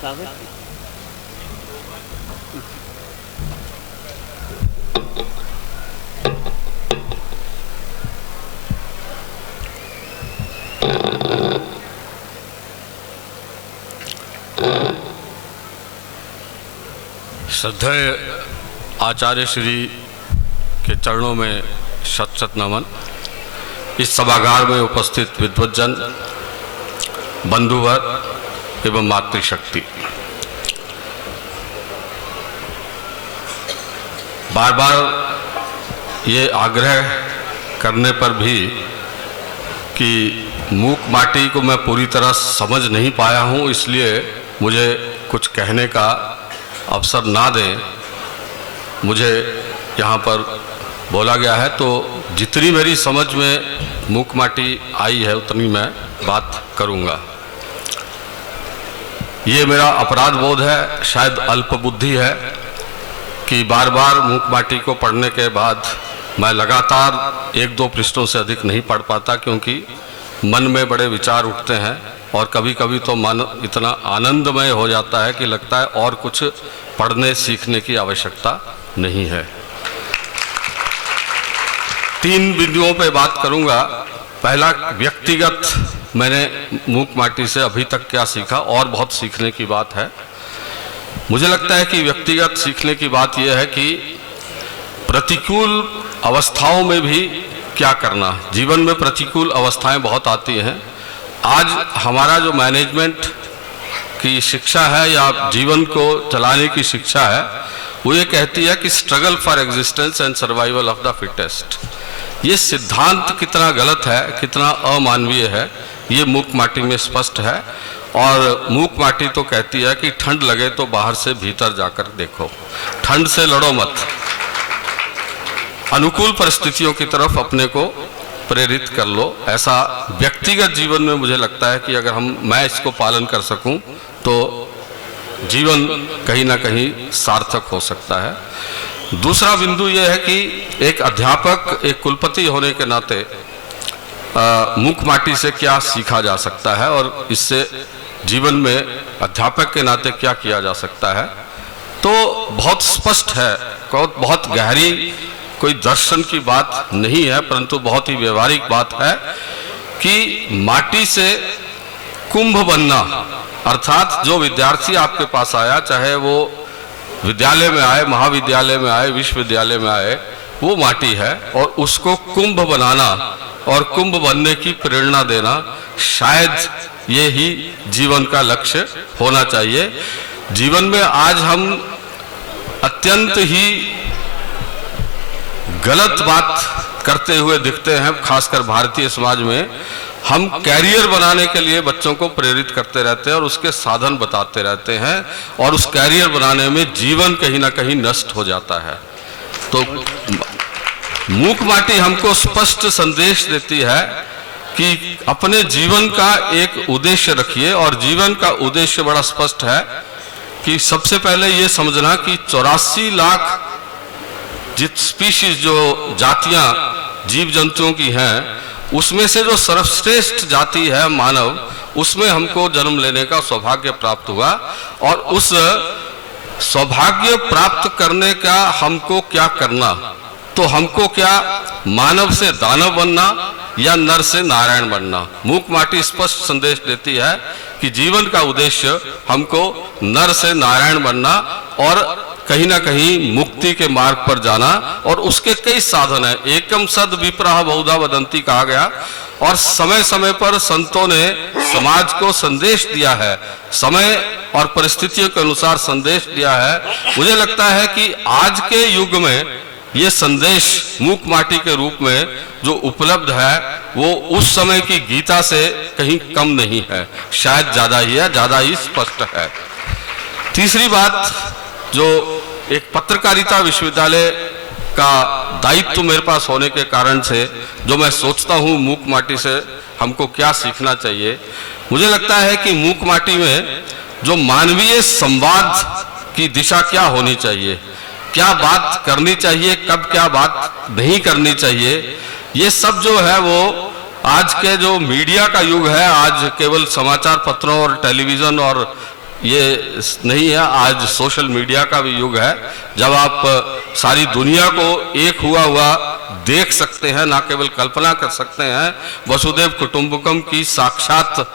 श्रद्धेय आचार्य श्री के चरणों में शत शत नमन। इस सभागार में उपस्थित विद्वज्जन, बंधुवर एवं मातृशक्ति, बार बार ये आग्रह करने पर भी कि मूक माटी को मैं पूरी तरह समझ नहीं पाया हूँ, इसलिए मुझे कुछ कहने का अवसर ना दें, मुझे यहाँ पर बोला गया है। तो जितनी मेरी समझ में मूक माटी आई है उतनी मैं बात करूँगा। ये मेरा अपराध बोध है, शायद अल्प बुद्धि है कि बार बार मूक माटी को पढ़ने के बाद मैं लगातार एक दो पृष्ठों से अधिक नहीं पढ़ पाता, क्योंकि मन में बड़े विचार उठते हैं और कभी कभी तो मन इतना आनंदमय हो जाता है कि लगता है और कुछ पढ़ने सीखने की आवश्यकता नहीं है। तीन बिंदुओं पे बात करूंगा। पहला, व्यक्तिगत मैंने मूक माटी से अभी तक क्या सीखा, और बहुत सीखने की बात है। मुझे लगता है कि व्यक्तिगत सीखने की बात यह है कि प्रतिकूल अवस्थाओं में भी क्या करना। जीवन में प्रतिकूल अवस्थाएं बहुत आती हैं। आज हमारा जो मैनेजमेंट की शिक्षा है या जीवन को चलाने की शिक्षा है, वो ये कहती है कि struggle for existence and survival of the fittest. ये सिद्धांत कितना गलत है, कितना अमानवीय है, ये मूक माटी में स्पष्ट है। और मूक माटी तो कहती है कि ठंड लगे तो बाहर से भीतर जाकर देखो, ठंड से लड़ो मत, अनुकूल परिस्थितियों की तरफ अपने को प्रेरित कर लो। ऐसा व्यक्तिगत जीवन में मुझे लगता है कि अगर मैं इसको पालन कर सकूं तो जीवन कहीं ना कहीं सार्थक हो सकता है। दूसरा बिंदु यह है कि एक अध्यापक, एक कुलपति होने के नाते मूक माटी से क्या सीखा जा सकता है और इससे जीवन में अध्यापक के नाते क्या किया जा सकता है। तो बहुत स्पष्ट है, बहुत गहरी कोई दर्शन की बात नहीं है, परंतु बहुत ही व्यवहारिक बात है कि माटी से कुंभ बनना, अर्थात जो विद्यार्थी आपके पास आया, चाहे वो विद्यालय में आए, महाविद्यालय में आए, विश्वविद्यालय में आए, वो माटी है। और उसको कुंभ बनाना और कुंभ बनने की प्रेरणा देना, शायद ये ही जीवन का लक्ष्य होना चाहिए। जीवन में आज हम अत्यंत ही गलत बात करते हुए दिखते हैं, खासकर भारतीय समाज में। हम कैरियर बनाने के लिए बच्चों को प्रेरित करते रहते हैं और उसके साधन बताते रहते हैं, और उस कैरियर बनाने में जीवन कहीं ना कहीं नष्ट हो जाता है। तो मूक माटी हमको स्पष्ट संदेश देती है कि अपने जीवन का एक उद्देश्य रखिए, और जीवन का उद्देश्य बड़ा स्पष्ट है कि सबसे पहले ये समझना कि 84 लाख जित स्पीशीज, जो जातियां जीव जंतुओं की हैं, उसमें से जो सर्वश्रेष्ठ जाति है मानव, उसमें हमको जन्म लेने का सौभाग्य प्राप्त हुआ। और उस सौभाग्य प्राप्त करने का हमको क्या करना, तो हमको क्या मानव से दानव बनना या नर से नारायण बनना। मूक माटी स्पष्ट संदेश देती है कि जीवन का उद्देश्य हमको नर से नारायण बनना और कहीं ना कहीं मुक्ति के मार्ग पर जाना, और उसके कई साधन है। एकम सद विप्रह बहुधा वदंती कहा गया, और समय समय पर संतों ने समाज को संदेश दिया है, समय और परिस्थितियों के अनुसार संदेश दिया है। मुझे लगता है कि आज के युग में ये संदेश मूक माटी के रूप में जो उपलब्ध है, वो उस समय की गीता से कहीं कम नहीं है, शायद ज्यादा ही है, ज्यादा ही स्पष्ट है। तीसरी बात, जो एक पत्रकारिता विश्वविद्यालय का दायित्व मेरे पास होने के कारण से जो मैं सोचता हूँ मूक माटी से हमको क्या सीखना चाहिए, मुझे लगता है कि मूक माटी में जो मानवीय संवाद की दिशा क्या होनी चाहिए, क्या बात करनी चाहिए, कब क्या बात नहीं करनी चाहिए, ये सब जो है वो आज के जो मीडिया का युग है, आज केवल समाचार पत्रों और टेलीविजन और ये नहीं है। आज सोशल मीडिया का भी युग है, जब आप सारी दुनिया को एक हुआ देख सकते हैं, ना केवल कल्पना कर सकते हैं। वसुदेव कुटुंबकम की साक्षात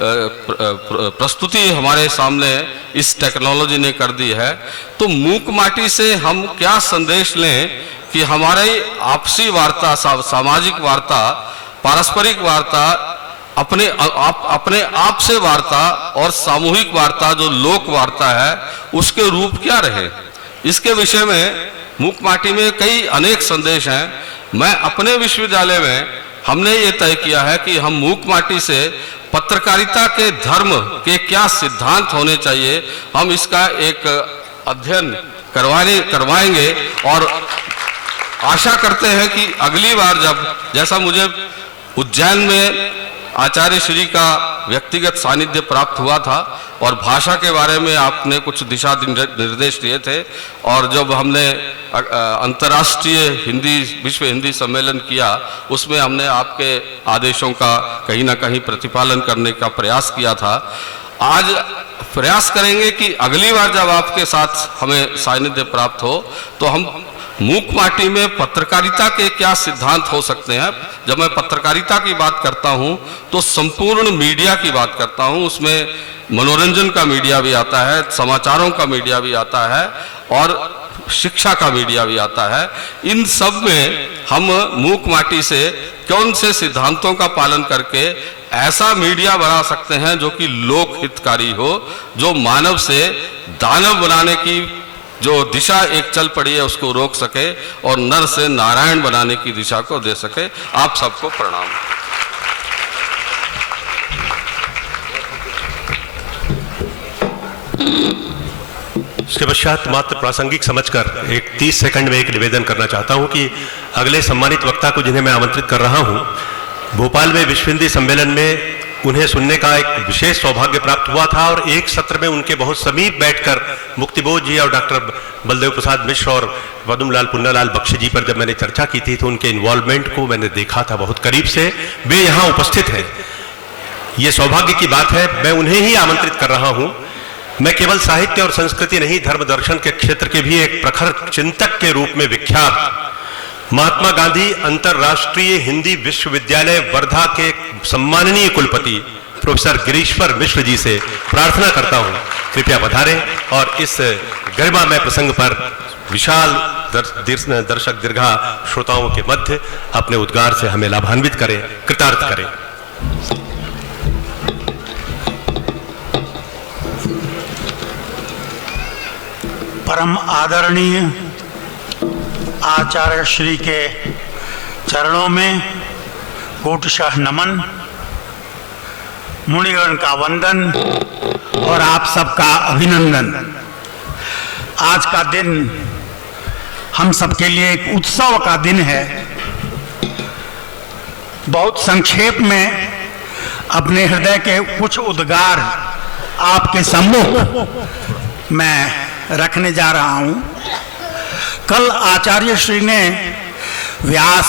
प्रस्तुति हमारे सामने इस टेक्नोलॉजी ने कर दी है। तो मूक माटी से हम क्या संदेश लें कि हमारी आपसी वार्ता, सामाजिक वार्ता, पारस्परिक वार्ता, अपने आप से वार्ता और सामूहिक वार्ता जो लोक वार्ता है, उसके रूप क्या रहे। इसके विषय में मूक माटी में कई अनेक संदेश हैं। मैं अपने विश्वविद्यालय में हमने ये तय किया है कि हम मूक माटी से पत्रकारिता के धर्म के क्या सिद्धांत होने चाहिए, हम इसका एक अध्ययन करवाएंगे। और आशा करते हैं कि अगली बार जब, जैसा मुझे उज्जैन में आचार्य श्री का व्यक्तिगत सानिध्य प्राप्त हुआ था और भाषा के बारे में आपने कुछ दिशा निर्देश दिए थे, और जब हमने अंतर्राष्ट्रीय विश्व हिंदी सम्मेलन किया, उसमें हमने आपके आदेशों का कहीं ना कहीं प्रतिपालन करने का प्रयास किया था। आज प्रयास करेंगे कि अगली बार जब आपके साथ हमें सानिध्य प्राप्त हो तो हम मूक माटी में पत्रकारिता के क्या सिद्धांत हो सकते हैं। जब मैं पत्रकारिता की बात करता हूं तो संपूर्ण मीडिया की बात करता हूं, उसमें मनोरंजन का मीडिया भी आता है, समाचारों का मीडिया भी आता है और शिक्षा का मीडिया भी आता है। इन सब में हम मूक माटी से कौन से सिद्धांतों का पालन करके ऐसा मीडिया बना सकते हैं जो कि लोक हितकारी हो, जो मानव से दानव बनाने की जो दिशा एक चल पड़ी है उसको रोक सके और नर से नारायण बनाने की दिशा को दे सके। आप सबको प्रणाम। इसके पश्चात मात्र प्रासंगिक समझकर एक 30 सेकंड में एक निवेदन करना चाहता हूं कि अगले सम्मानित वक्ता को जिन्हें मैं आमंत्रित कर रहा हूं, भोपाल में विश्व हिंदी सम्मेलन में उन्हें सुनने का एक विशेष सौभाग्य प्राप्त हुआ था और एक सत्र में उनके बहुत समीप बैठकर मुक्तिबोध जी और डॉक्टर बलदेव प्रसाद मिश्र और पद्मलाल पुन्नालाल बख्शी जी पर जब मैंने चर्चा की थी तो उनके इन्वॉल्वमेंट को मैंने देखा था बहुत करीब से। वे यहाँ उपस्थित हैं, ये सौभाग्य की बात है। मैं उन्हें ही आमंत्रित कर रहा हूँ। मैं केवल साहित्य और संस्कृति नहीं, धर्म दर्शन के क्षेत्र के भी एक प्रखर चिंतक के रूप में विख्यात महात्मा गांधी अंतर्राष्ट्रीय हिंदी विश्वविद्यालय वर्धा के सम्माननीय कुलपति प्रोफेसर गिरीश्वर मिश्र जी से प्रार्थना करता हूं, कृपया पधारें और इस गरिमामय प्रसंग पर विशाल दर्शक दीर्घा श्रोताओं के मध्य अपने उद्गार से हमें लाभान्वित करें, कृतार्थ करें। परम आदरणीय आचार्य श्री के चरणों में कोटिशः नमन, मुनिगण का वंदन और आप सबका अभिनंदन। आज का दिन हम सबके लिए एक उत्सव का दिन है। बहुत संक्षेप में अपने हृदय के कुछ उद्गार आपके सम्मुख मैं रखने जा रहा हूं। कल आचार्य श्री ने व्यास,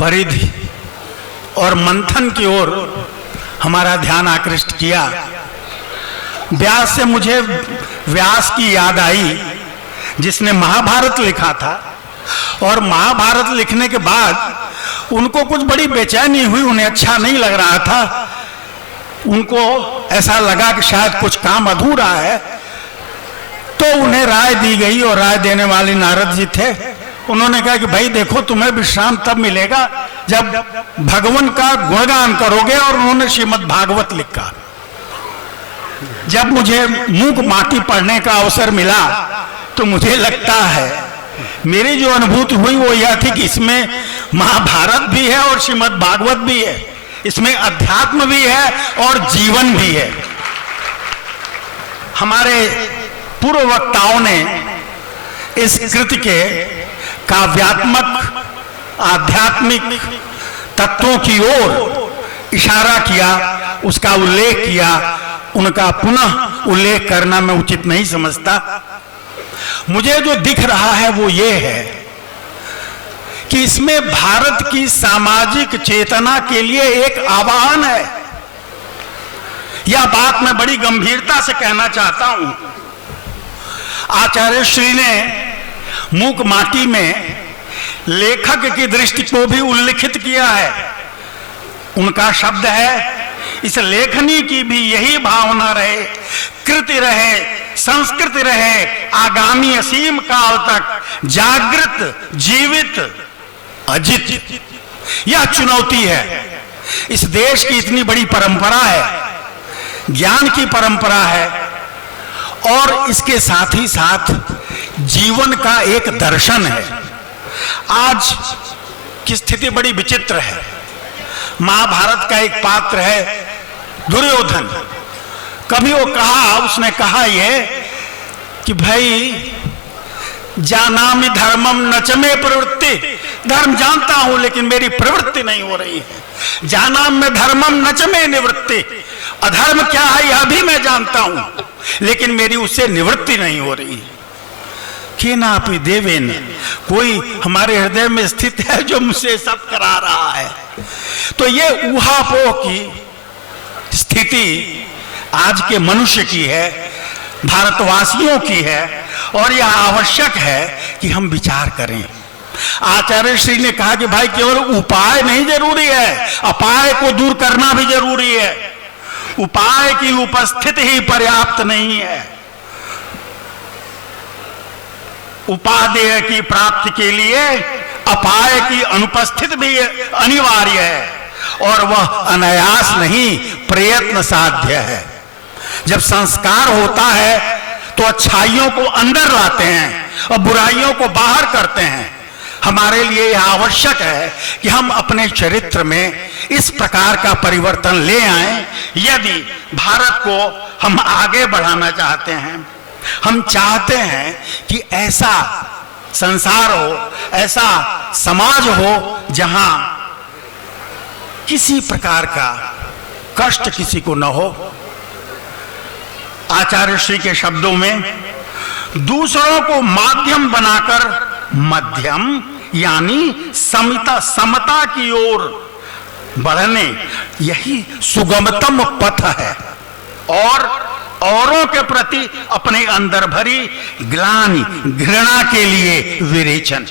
परिधि और मंथन की ओर हमारा ध्यान आकृष्ट किया। व्यास से मुझे व्यास की याद आई जिसने महाभारत लिखा था, और महाभारत लिखने के बाद उनको कुछ बड़ी बेचैनी हुई, उन्हें अच्छा नहीं लग रहा था। उनको ऐसा लगा कि शायद कुछ काम अधूरा है, तो उन्हें राय दी गई और राय देने वाले नारद जी थे। उन्होंने कहा कि भाई देखो, तुम्हें विश्राम तब मिलेगा जब भगवान का गुणगान करोगे, और उन्होंने श्रीमद् भागवत लिखा। जब मुझे मूक माटी पढ़ने का अवसर मिला तो मुझे लगता है, मेरी जो अनुभूति हुई वो यह थी कि इसमें महाभारत भी है और श्रीमद् भागवत भी है, इसमें अध्यात्म भी है और जीवन भी है। हमारे पूर्व वक्ताओं ने इस कृति के काव्यात्मक आध्यात्मिक तत्वों की ओर इशारा किया, उसका उल्लेख किया। उनका पुनः उल्लेख करना मैं उचित नहीं समझता। मुझे जो दिख रहा है वो ये है कि इसमें भारत की सामाजिक चेतना के लिए एक आह्वान है यह बात मैं बड़ी गंभीरता से कहना चाहता हूं। आचार्य श्री ने मूक माटी में लेखक की दृष्टि को भी उल्लिखित किया है। उनका शब्द है, इस लेखनी की भी यही भावना रहे, कृति रहे, संस्कृति रहे, आगामी असीम काल तक जागृत, जीवित, अजित। यह चुनौती है। इस देश की इतनी बड़ी परंपरा है, ज्ञान की परंपरा है, और इसके साथ ही साथ जीवन का एक दर्शन है। आज की स्थिति बड़ी विचित्र है। महाभारत का एक पात्र है दुर्योधन। कभी उसने कहा यह कि भाई जानामि धर्मम न च मे प्रवृत्ति, धर्म जानता हूं लेकिन मेरी प्रवृत्ति नहीं हो रही है। जानामि धर्मम न च मे निवृत्ति, अधर्म क्या है यह भी मैं जानता हूं लेकिन मेरी उससे निवृत्ति नहीं हो रही है। केनापि देवेन, कोई हमारे हृदय में स्थित है जो मुझसे सब करा रहा है। तो ये ऊहापोह की स्थिति आज के मनुष्य की है, भारतवासियों की है, और यह आवश्यक है कि हम विचार करें। आचार्य श्री ने कहा कि भाई केवल उपाय नहीं जरूरी है, अपाय को दूर करना भी जरूरी है। उपाय की उपस्थिति ही पर्याप्त नहीं है। उपादेय की प्राप्ति के लिए अपाय की अनुपस्थिति भी अनिवार्य है, और वह अनायास नहीं, प्रयत्न साध्य है। जब संस्कार होता है तो अच्छाइयों को अंदर लाते हैं और बुराइयों को बाहर करते हैं। हमारे लिए यह आवश्यक है कि हम अपने चरित्र में इस प्रकार का परिवर्तन ले आएं। यदि भारत को हम आगे बढ़ाना चाहते हैं, हम चाहते हैं कि ऐसा संसार हो, ऐसा समाज हो जहां किसी प्रकार का कष्ट किसी को न हो। आचार्य श्री के शब्दों में दूसरों को माध्यम बनाकर मध्यम यानी समता की ओर बढ़ने, यही सुगमतम पथ है। और औरों के प्रति अपने अंदर भरी ग्लानि, घृणा के लिए विरेचन,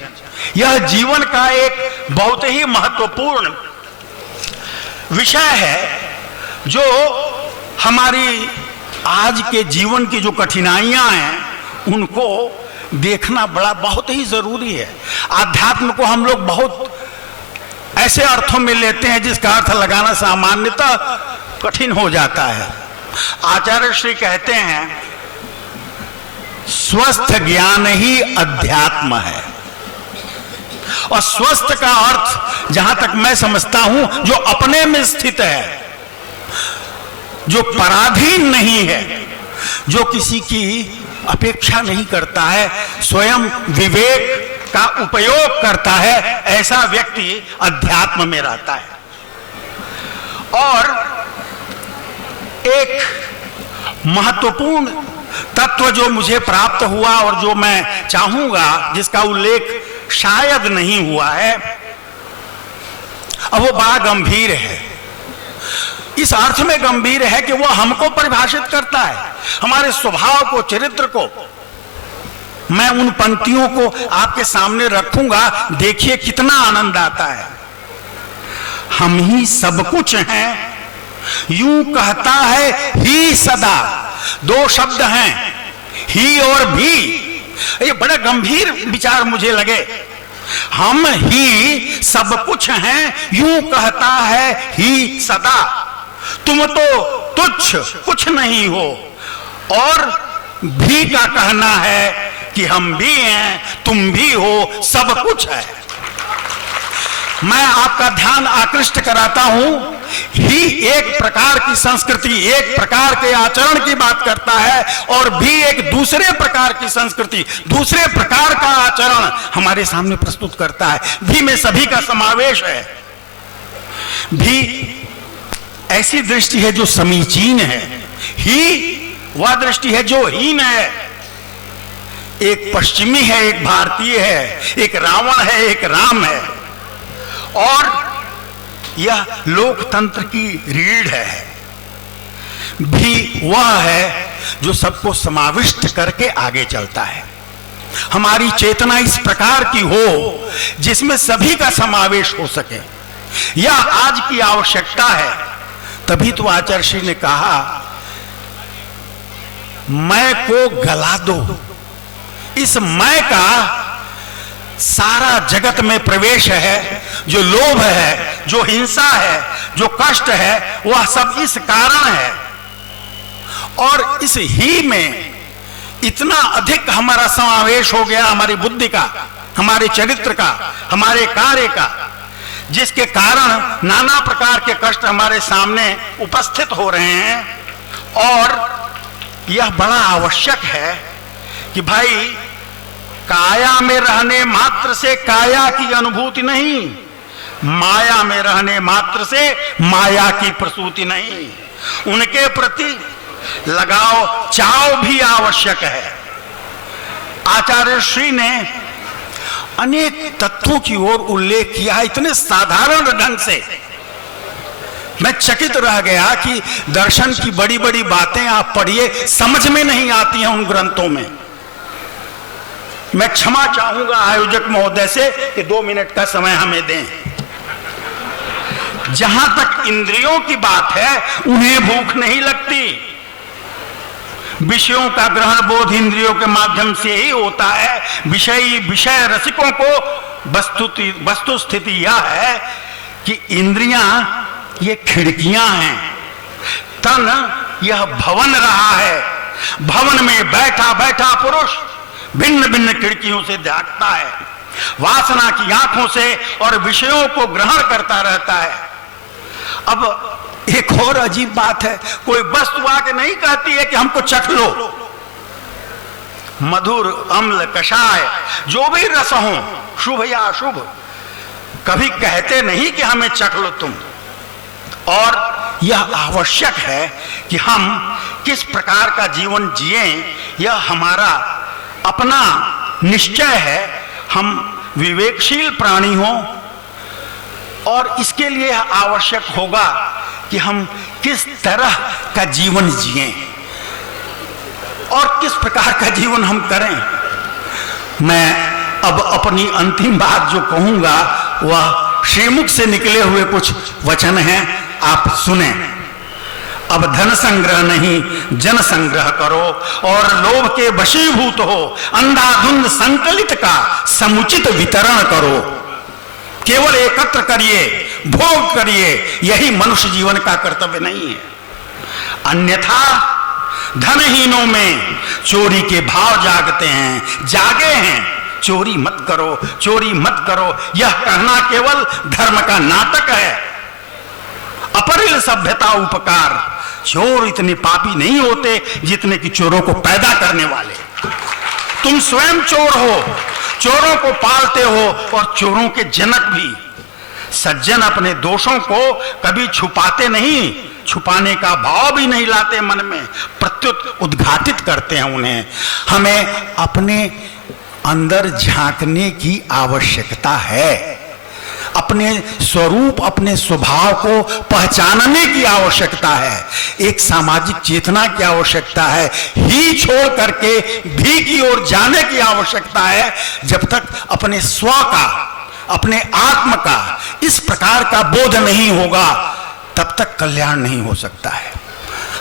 यह जीवन का एक बहुत ही महत्वपूर्ण विषय है, जो हमारी आज के जीवन की जो कठिनाइयां हैं उनको देखना बहुत ही जरूरी है। आध्यात्म को हम लोग बहुत ऐसे अर्थों में लेते हैं जिसका अर्थ लगाना सामान्यतः कठिन हो जाता है। आचार्य श्री कहते हैं, स्वस्थ ज्ञान ही अध्यात्म है। और स्वस्थ का अर्थ जहां तक मैं समझता हूं, जो अपने में स्थित है, जो पराधीन नहीं है, जो किसी की अपेक्षा नहीं करता है, स्वयं विवेक का उपयोग करता है, ऐसा व्यक्ति अध्यात्म में रहता है। और एक महत्वपूर्ण तत्व जो मुझे प्राप्त हुआ और जो मैं चाहूंगा, जिसका उल्लेख शायद नहीं हुआ है, अब वो बड़ा गंभीर है। इस अर्थ में गंभीर है कि वो हमको परिभाषित करता है, हमारे स्वभाव को, चरित्र को। मैं उन पंक्तियों को आपके सामने रखूंगा, देखिए कितना आनंद आता है। हम ही सब कुछ हैं, यूं कहता है ही सदा। दो शब्द हैं, ही और भी। ये बड़ा गंभीर विचार मुझे लगे। हम ही सब कुछ हैं, यूं कहता है ही सदा। तुम तो तुच्छ कुछ नहीं हो, और भी का कहना है कि हम भी हैं, तुम भी हो, सब कुछ है। मैं आपका ध्यान आकृष्ट कराता हूं, ही एक प्रकार की संस्कृति, एक प्रकार के आचरण की बात करता है, और भी एक दूसरे प्रकार की संस्कृति, दूसरे प्रकार का आचरण हमारे सामने प्रस्तुत करता है। भी में सभी का समावेश है। भी ऐसी दृष्टि है जो समीचीन है, ही वह दृष्टि है जो हीन है। एक पश्चिमी है, एक भारतीय है, एक रावण है, एक राम है। और यह लोकतंत्र की रीढ़ है। भी वह है जो सबको समाविष्ट करके आगे चलता है। हमारी चेतना इस प्रकार की हो जिसमें सभी का समावेश हो सके, यह आज की आवश्यकता है। तभी तो आचार्य श्री ने कहा, मैं को गला दो। इस मैं का सारा जगत में प्रवेश है। जो लोभ है, जो हिंसा है, जो कष्ट है, वह सब इस कारण है। और इस ही में इतना अधिक हमारा समावेश हो गया, हमारी बुद्धि का, हमारे चरित्र का, हमारे कार्य का, जिसके कारण नाना प्रकार के कष्ट हमारे सामने उपस्थित हो रहे हैं। और यह बड़ा आवश्यक है कि भाई, काया में रहने मात्र से काया की अनुभूति नहीं, माया में रहने मात्र से माया की प्रसूति नहीं। उनके प्रति लगाव चाव भी आवश्यक है। आचार्य श्री ने अनेक तत्वों की ओर उल्लेख किया, इतने साधारण ढंग से मैं चकित रह गया कि दर्शन की बड़ी बड़ी बातें आप पढ़िए, समझ में नहीं आती हैं उन ग्रंथों में। मैं क्षमा चाहूंगा आयोजक महोदय से कि 2 मिनट का समय हमें दें। जहां तक इंद्रियों की बात है, उन्हें भूख नहीं लगती। विषयों का ग्रहण बोध इंद्रियों के माध्यम से ही होता है। विषय रसिकों को वस्तु स्थिति यह है कि इंद्रियां ये खिड़कियां हैं, तन यह भवन रहा है। भवन में बैठा बैठा पुरुष भिन्न भिन्न खिड़कियों से देखता है, वासना की आंखों से और विषयों को ग्रहण करता रहता है। अब एक और अजीब बात है, कोई वस्तु आके नहीं कहती है कि हमको चख लो। मधुर, अम्ल, कषाय, जो भी रस हो, शुभ या अशुभ, कभी कहते नहीं कि हमें चख लो तुम। और यह आवश्यक है कि हम किस प्रकार का जीवन जिए, यह हमारा अपना निश्चय है। हम विवेकशील प्राणी हों, और इसके लिए आवश्यक होगा कि हम किस तरह का जीवन जिएं और किस प्रकार का जीवन हम करें। मैं अब अपनी अंतिम बात जो कहूंगा वह श्रीमुख से निकले हुए कुछ वचन हैं, आप सुने। अब धन संग्रह नहीं जन संग्रह करो, और लोभ के वशीभूत हो अंधाधुंध संकलित का समुचित वितरण करो। केवल एकत्र करिए, भोग करिए, यही मनुष्य जीवन का कर्तव्य नहीं है। अन्यथा धनहीनों में चोरी के भाव जागते हैं, जागे हैं। चोरी मत करो, चोरी मत करो, यह कहना केवल धर्म का नाटक है। अपरिल सभ्यता उपकार, चोर इतने पापी नहीं होते जितने कि चोरों को पैदा करने वाले। तुम स्वयं चोर हो, चोरों को पालते हो और चोरों के जनक भी। सज्जन अपने दोषों को कभी छुपाते नहीं, छुपाने का भाव भी नहीं लाते मन में, प्रत्युत उद्घाटित करते हैं उन्हें। हमें अपने अंदर झांकने की आवश्यकता है, अपने स्वरूप, अपने स्वभाव को पहचानने की आवश्यकता है, एक सामाजिक चेतना की आवश्यकता है, ही छोड़ करके भी की ओर जाने की आवश्यकता है। जब तक अपने स्व का, अपने आत्म का इस प्रकार का बोध नहीं होगा, तब तक कल्याण नहीं हो सकता है।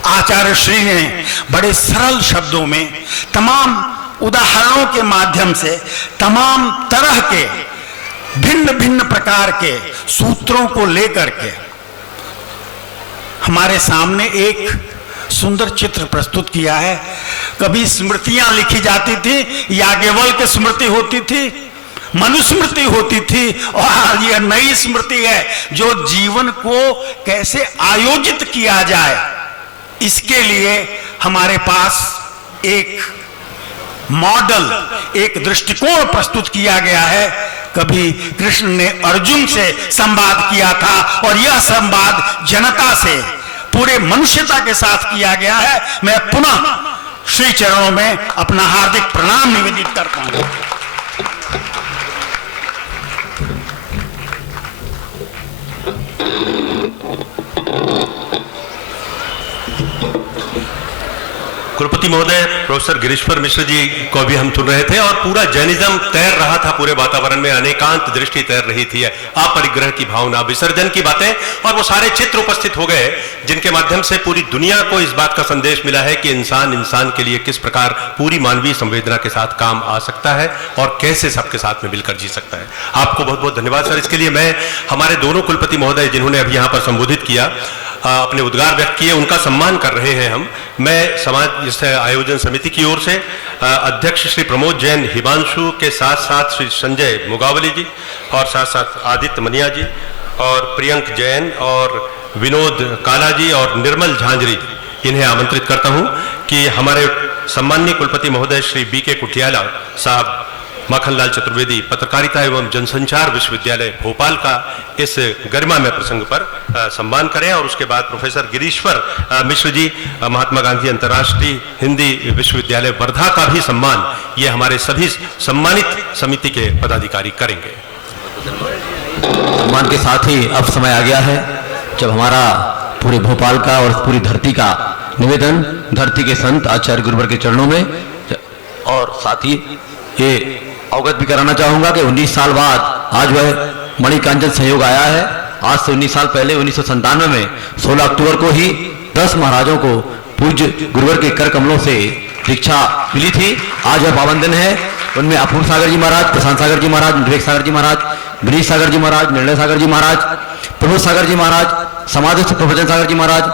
आचार्य श्री ने बड़े सरल शब्दों में, तमाम उदाहरणों के माध्यम से, तमाम तरह के भिन्न भिन्न प्रकार के सूत्रों को लेकर के हमारे सामने एक सुंदर चित्र प्रस्तुत किया है। कभी स्मृतियां लिखी जाती थी, याज्ञवल्क्य स्मृति होती थी, मनुस्मृति होती थी, और यह नई स्मृति है जो जीवन को कैसे आयोजित किया जाए, इसके लिए हमारे पास एक मॉडल, एक दृष्टिकोण प्रस्तुत किया गया है। कभी कृष्ण ने अर्जुन से संवाद किया था, और यह संवाद जनता से, पूरे मनुष्यता के साथ किया गया है। मैं पुनः श्री चरणों में अपना हार्दिक प्रणाम निवेदित करता हूं। कुलपति महोदय प्रोफेसर गिरीश्वर मिश्र जी को भी हम सुन रहे थे और पूरा जैनिज्म तैर रहा था पूरे वातावरण में, अनेकांत दृष्टि तैर रही थी, अपरिग्रह की भावना, विसर्जन की बातें, और वो सारे चित्र उपस्थित हो गए जिनके माध्यम से पूरी दुनिया को इस बात का संदेश मिला है कि इंसान इंसान के लिए किस प्रकार पूरी मानवीय संवेदना के साथ काम आ सकता है और कैसे सबके साथ में मिलकर जी सकता है। आपको बहुत बहुत धन्यवाद सर। इसके लिए मैं हमारे दोनों कुलपति महोदय जिन्होंने अभी यहाँ पर संबोधित किया, अपने उद्गार व्यक्त किए, उनका सम्मान कर रहे हैं हम। मैं समाज इस आयोजन समिति की ओर से अध्यक्ष श्री प्रमोद जैन हिमांशु के साथ साथ श्री संजय मुगावली जी और साथ साथ आदित्य मनिया जी और प्रियंक जैन और विनोद काला जी और निर्मल झांझरी, इन्हें आमंत्रित करता हूं कि हमारे सम्माननीय कुलपति महोदय श्री बी.के. कुटियाला साहब, माखनलाल चतुर्वेदी पत्रकारिता एवं जनसंचार विश्वविद्यालय भोपाल का इस गरिमामय प्रसंग पर सम्मान करें, और उसके बाद प्रोफेसर गिरीश्वर मिश्र जी महात्मा गांधी अंतर्राष्ट्रीय हिंदी विश्वविद्यालय वर्धा का भी सम्मान ये हमारे सभी सम्मानित समिति के पदाधिकारी करेंगे। सम्मान के साथ ही अब समय आ गया है जब हमारा पूरे भोपाल का और पूरी धरती का निवेदन धरती के संत आचार्य गुरुवर के चरणों में, और साथ ही ये अवगत भी कराना चाहूंगा कि 19 साल बाद आज वह मणिकांचन संयोग आया है। आज से 19 साल पहले 1997 में 16 अक्टूबर को ही 10 महाराजों को पूज्य गुरुवर के कर कमलों से दीक्षा मिली थी। आज वह पावन दिन है। उनमें अपूर्व सागर जी महाराज, प्रशांत सागर जी महाराज, विवेक सागर जी महाराज, विनीत सागर जी महाराज, निर्णय सागर जी महाराज, प्रभु सागर जी महाराज, समाधिस्थ प्रभुजन सागर जी महाराज,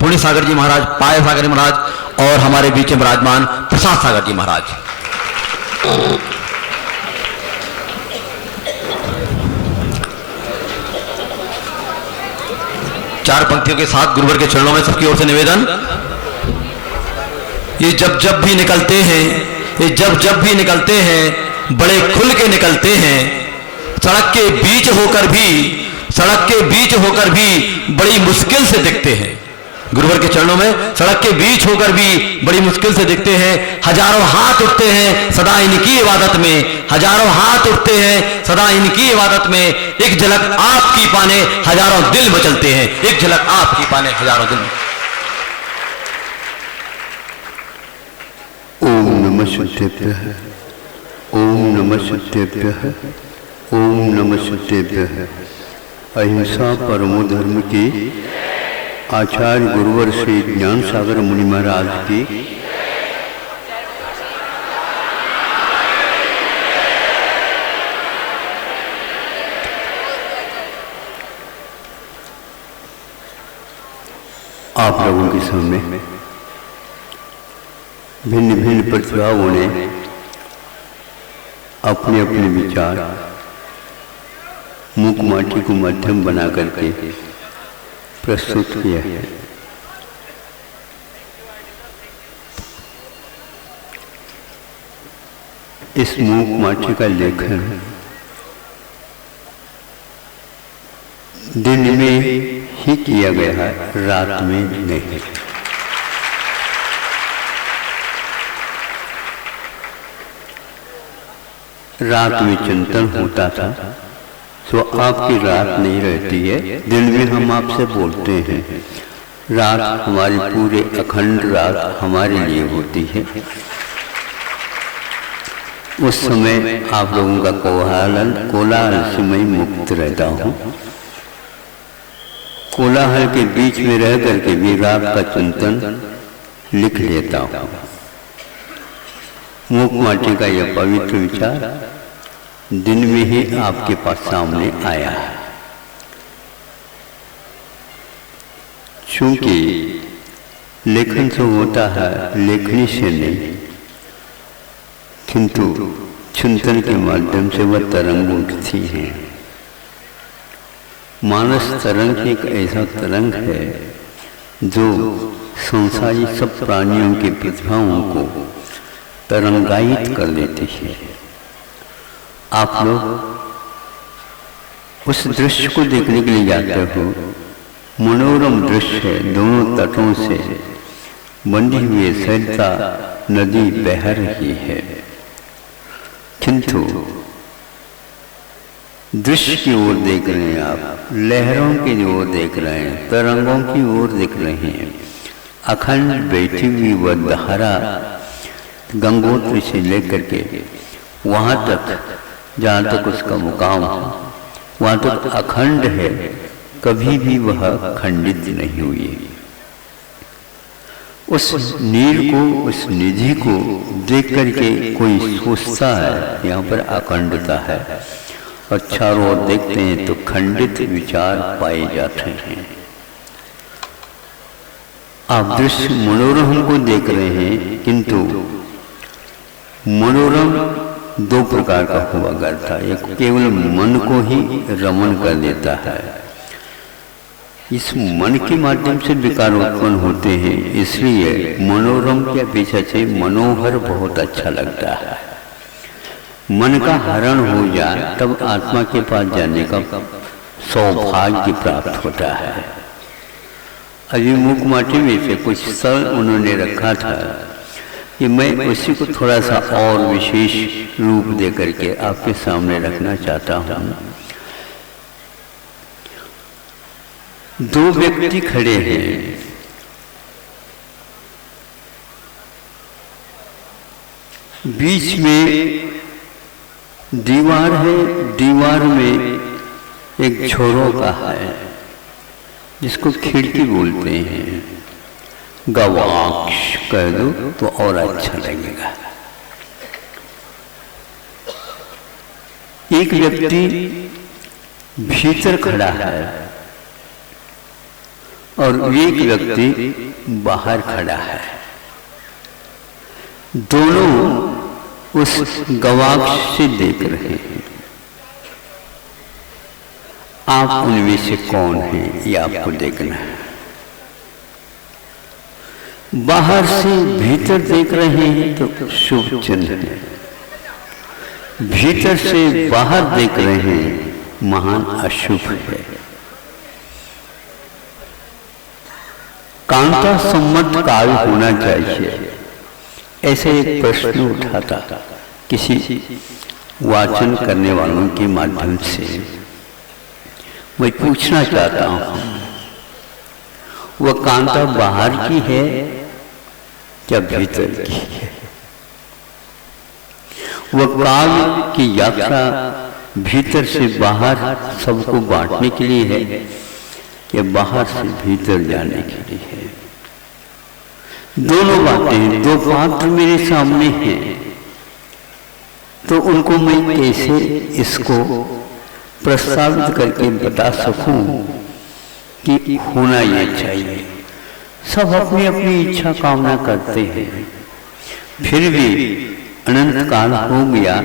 पुण्य सागर जी महाराज, पायल सागर जी महाराज और हमारे बीच में विराजमान प्रशांत सागर जी महाराज। चार पंक्तियों के साथ गुरुवर के चरणों में सबकी ओर से निवेदन। ये जब जब भी निकलते हैं, ये जब जब भी निकलते हैं, बड़े खुल के निकलते हैं, सड़क के बीच होकर भी बड़ी मुश्किल से दिखते हैं। गुरुवर के चरणों में सड़क के बीच होकर भी बड़ी मुश्किल से दिखते हैं। हजारों हाथ उठते हैं सदा इनकी इबादत में, हजारों हाथ उठते हैं सदा इनकी इबादत में। एक झलक आपकी पाने हजारों दिल मचलते हैं, एक झलक आपकी पाने हजारों दिल। ओम नमः शुद्धेभ्यः, ओम नमः शुद्धेभ्यः, ओम नमः शुद्धेभ्यः। अहिंसा परमो धर्म की आचार्य गुरुवर श्री ज्ञान सागर मुनि महाराज की आप लोगों के सामने भिन्न भिन्न प्रतिभाओं ने अपने अपने विचार मूक माटी को माध्यम बना करके प्रस्तुत किया है। इस मूक माटी का लेखन दिन में ही किया गया है, रात में नहीं। रात में चिंतन होता था तो आपकी रात नहीं रहती है, दिन में हम आपसे बोलते हैं। रात हमारी पूरे अखंड रात हमारे लिए होती है। उस समय आप लोगों का कोलाहल से मैं मुक्त रहता हूँ। कोलाहल के बीच में रह करके भी रात का चिंतन लिख लेता हूँ। मूक माटी का यह पवित्र विचार दिन में ही आपके पास सामने आया है। चूंकि लेखन तो होता है लेखनी से नहीं, किंतु चिंतन के माध्यम से वह तरंग उठती है। मानस तरंग एक ऐसा तरंग है जो संसारी सब प्राणियों की प्रतिभाओं को तरंगायित कर देती है। आप लोग उस दृश्य को देखने के लिए जाते हो। मनोरम दृश्य है, दोनों तटों से बंधी हुई सरिता नदी बह रही है, किंतु दृश्य की ओर देख रहे हैं आप, लहरों की ओर देख रहे हैं, तरंगों की ओर देख रहे हैं। अखंड बैठी हुई वह धारा गंगोत्री से लेकर के वहाँ तक जहाँ तक उसका मुकाम वहाँ तक अखंड है, कभी भी वह खंडित नहीं हुई। उस नीर को, उस निधि को देख करके कोई सोचता है यहाँ पर अखंडता है, और चारों ओर देखते हैं तो खंडित विचार पाए जाते हैं। आप दृश्य मनोरम को देख रहे हैं, किंतु मनोरम दो प्रकार का हुआ करता है। एक केवल मन को ही रमण कर देता है, इस मन के माध्यम से विकार उत्पन्न होते हैं, इसलिए मनोरम के अपेक्षा से मनोहर बहुत अच्छा लगता है। मन का हरण हो जाए तब आत्मा के पास जाने का सौभाग्य प्राप्त होता है। अभी मुखमाटी में से कुछ स्थल उन्होंने रखा था कि मैं उसी को थोड़ा सा और विशेष रूप दे करके आपके सामने रखना चाहता हूँ। दो व्यक्ति खड़े हैं, बीच में दीवार है, दीवार में एक झोरोका है जिसको खिड़की बोलते हैं। गवाक्ष कह दो तो और अच्छा लगेगा। एक व्यक्ति भीतर खड़ा है और एक व्यक्ति बाहर खड़ा है। दोनों उस गवाक्ष से देख रहे हैं। आप उनमें से कौन हैं ये आपको देखना है। बाहर से भीतर देख रहे हैं तो शुभ चिन्ह है, भीतर से बाहर देख रहे हैं महान अशुभ है। कांता सम्मत काल होना चाहिए, ऐसे एक प्रश्न उठा था किसी वाचन करने वालों के माध्यम से। मैं पूछना चाहता हूं, वह कांता बाहर की है क्या भीतर की है? वह काल की यात्रा भीतर से बाहर सबको बांटने के लिए है या बाहर से भीतर जाने के लिए है? दोनों बातें, दो पात्र मेरे सामने हैं, तो उनको मैं कैसे इसको प्रस्तावित करके बता सकूं कि होना ये चाहिए। सब अपनी अपनी इच्छा कामना करते हैं, फिर भी अनंत काल हो गया,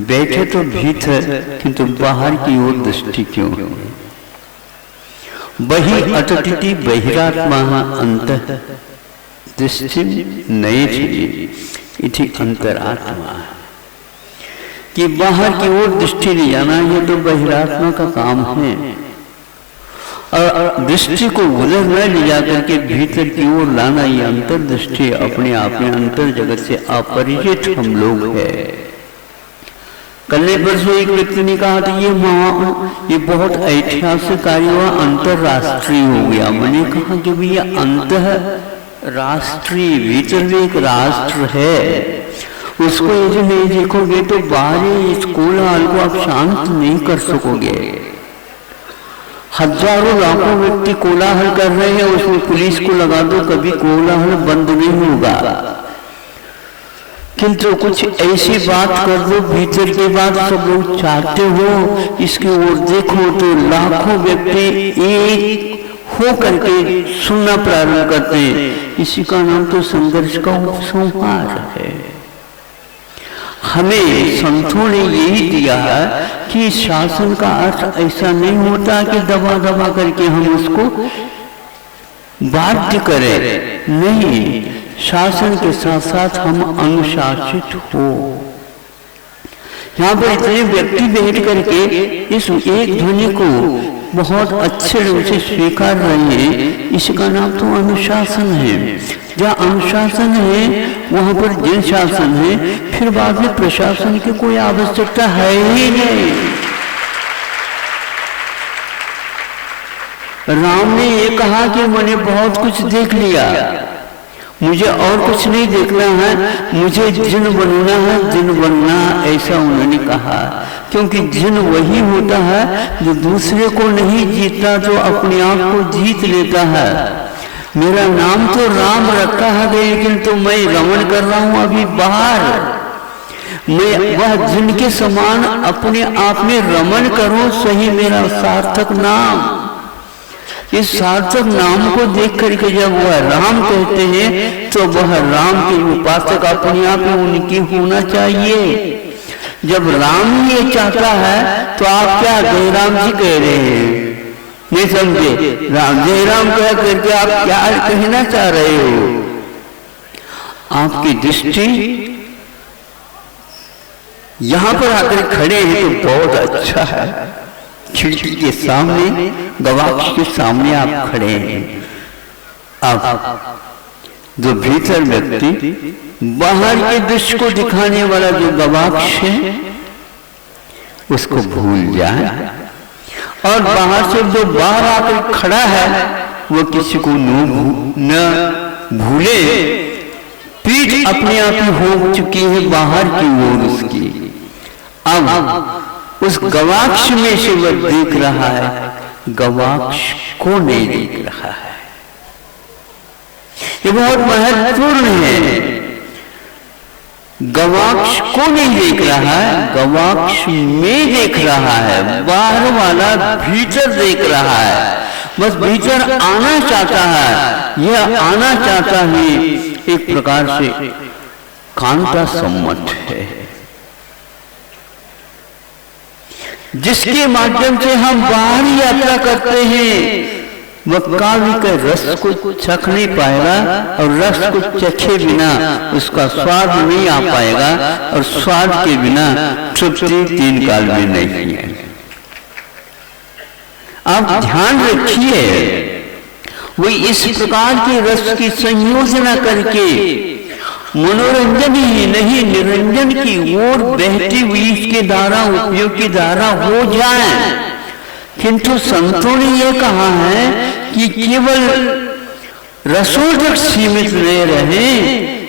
बैठे तो भीतर किंतु बाहर की ओर दृष्टि क्यों है? बहि अटति बहिरात्मा अंतः दृष्टि नयति इति अंतरात्मा। कि बाहर की ओर दृष्टि ले जाना ये तो बहिरात्मा का काम है, और दृष्टि को उधर न ले जाकर के भीतर की ओर लाना ये अंतर्दृष्टि अपने आप में अंतर जगत से अपरिचित हम लोग है। कल परसों एक व्यक्ति ने कहा था ये बहुत ऐतिहासिक कार्य हुआ, अंतरराष्ट्रीय हो गया। मैंने कहा कि भैया अंतरराष्ट्रीय, भीतर भी एक राष्ट्र है, उसको यदि नहीं देखोगे तो बाहरी इस कोलाहल को आप शांत नहीं कर सकोगे। हजारों लाखों व्यक्ति कोलाहल कर रहे हैं, उसमें पुलिस को लगा दो कभी कोलाहल बंद नहीं होगा। किंतु कुछ ऐसी बात कर दो भीतर की बात सब लोग चाहते हो, इसकी ओर देखो तो लाखों व्यक्ति एक हो करके सुनना प्रारंभ करते हैं। इसी का नाम तो संघर्ष का उपसंहार है। हमें संतों ने यही दिया है कि शासन का अर्थ ऐसा नहीं होता कि दबा दबा करके हम उसको बाध्य करें, नहीं, शासन के साथ साथ हम अनुशासित हो। यहाँ पर इतने व्यक्ति बैठ करके इस एक ध्वनि को बहुत अच्छे ढंग से स्वीकार रहे हैं, इसका नाम तो अनुशासन है। जहाँ अनुशासन है वहाँ पर जन शासन है, फिर बाद में प्रशासन की कोई आवश्यकता है ही नहीं। राम ने ये कहा कि मैंने बहुत कुछ देख लिया, मुझे और कुछ नहीं देखना है, मुझे जिन बनना है, जिन बनना, ऐसा उन्होंने कहा। क्योंकि जिन वही होता है जो दूसरे को नहीं जीतता, जो अपने आप को जीत लेता है। मेरा नाम तो राम रखा है, लेकिन तो मैं रमण कर रहा हूं अभी बाहर। मैं वह जिनके समान अपने आप में रमण करूं, सही मेरा सार्थक नाम। इस सार्थक नाम को देख करके जब वह राम कहते हैं तो वह राम के उपासक अपने आप में उनकी होना चाहिए। जब राम ये चाहता है तो आप क्या जयराम जी कह रहे हैं? नहीं समझे? राम जयराम कह करके आप क्या कहना चाह रहे हो? आपकी दृष्टि यहां पर आकर खड़े हैं तो बहुत अच्छा है। खिड़की के सामने, गवाक्ष के सामने आप खड़े हैं। आप जो भीतर व्यक्ति बाहर के दृश्य को दिखाने वाला जो गवाक्ष है उसको भूल जाए, और बाहर से जो बाहर आकर खड़ा है वो किसी को न भूले। पीठ अपने आप ही हो चुकी है बाहर की ओर उसकी। अब उस गवाक्ष में से वह देख रहा है, गवाक्ष को नहीं देख रहा है। ये बहुत महत्वपूर्ण है। गवाक्ष को नहीं देख रहा है, गवाक्ष में देख रहा है। बाहर वाला भीतर देख रहा है, बस भीतर आना चाहता है। यह आना चाहता ही एक प्रकार से कांता सम्मत है, जिसके माध्यम से हम बाहर यात्रा करते हैं। वह काव्य के रस को चख नहीं पाएगा, और रस को चखे बिना उसका स्वाद नहीं आ पाएगा, और स्वाद के बिना तृप्ति तीन काल में नहीं है। आप ध्यान रखिए, वो इस प्रकार के रस की संयोजना करके मनोरंजन ही नहीं निरंजन की ओर बहती हुई इसके धारा उपयोग की धारा हो जाए। किंतु संतों ने यह कहा है कि केवल रसों तक सीमित न रहे,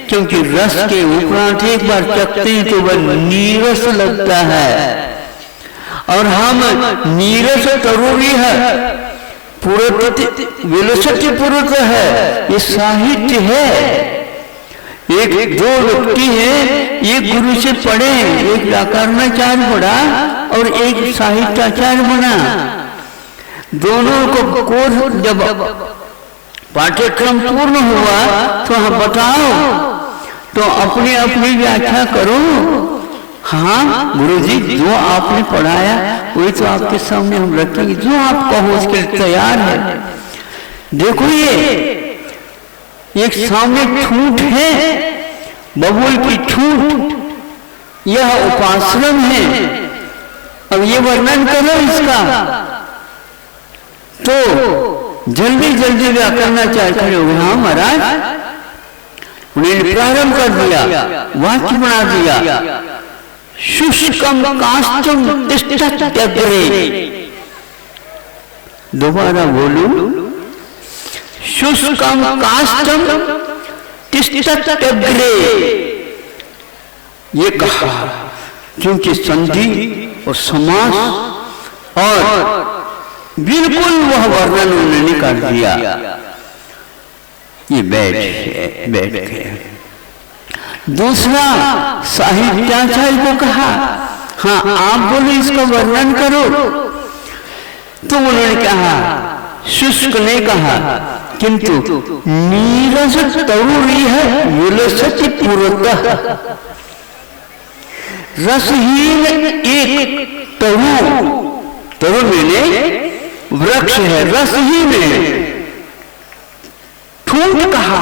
क्योंकि रस के उपरांत एक बार चखते हैं तो वह नीरस लगता है, और हम नीरस जरूरी है, विलसति पुरत है, ये साहित्य है। एक दो व्यक्ति है, एक गुरु से पढ़े, एक व्याकरणाचार्य पढ़ा और एक साहित्याचार्य बना। दोनों को कोर्स जब पाठ्यक्रम पूर्ण हुआ तो हम बताओ, तो अपनी अपनी व्याख्या करो। हाँ गुरुजी, जो आपने पढ़ाया वही तो आपके सामने हम रखेंगे, जो आप कहो उसके लिए तैयार है। देखो ये एक सामने ठूठ है, बबूल की ठूठ, यह उपाश्रम है। अब ये वर्णन करो इसका, तो जल्दी जल्दी व्याकरणाचार्य खड़े हो गए। हाँ महाराज, उन्होंने प्रारंभ कर दिया, वाक्य बना दिया, शुष्कम काष्ठम तिष्ठत्यग्रे। दोबारा बोलूं, शुष्कम काष्ठम तिष्ठत्यग्रे। ये कहा क्योंकि संधि और समास और बिल्कुल वह वर्णन उन्होंने कर दिया। ये बैठ गए। दूसरा साहित्याचार्य को कहा, हाँ आप बोलो इसका वर्णन करो। तो उन्होंने कहा, शुष्क ने कहा, किंतु नीरस तरुणी है विलसति पुरतः। रसहीन एक तरु में वृक्ष है, रसहीन है। ठूंठ कहा,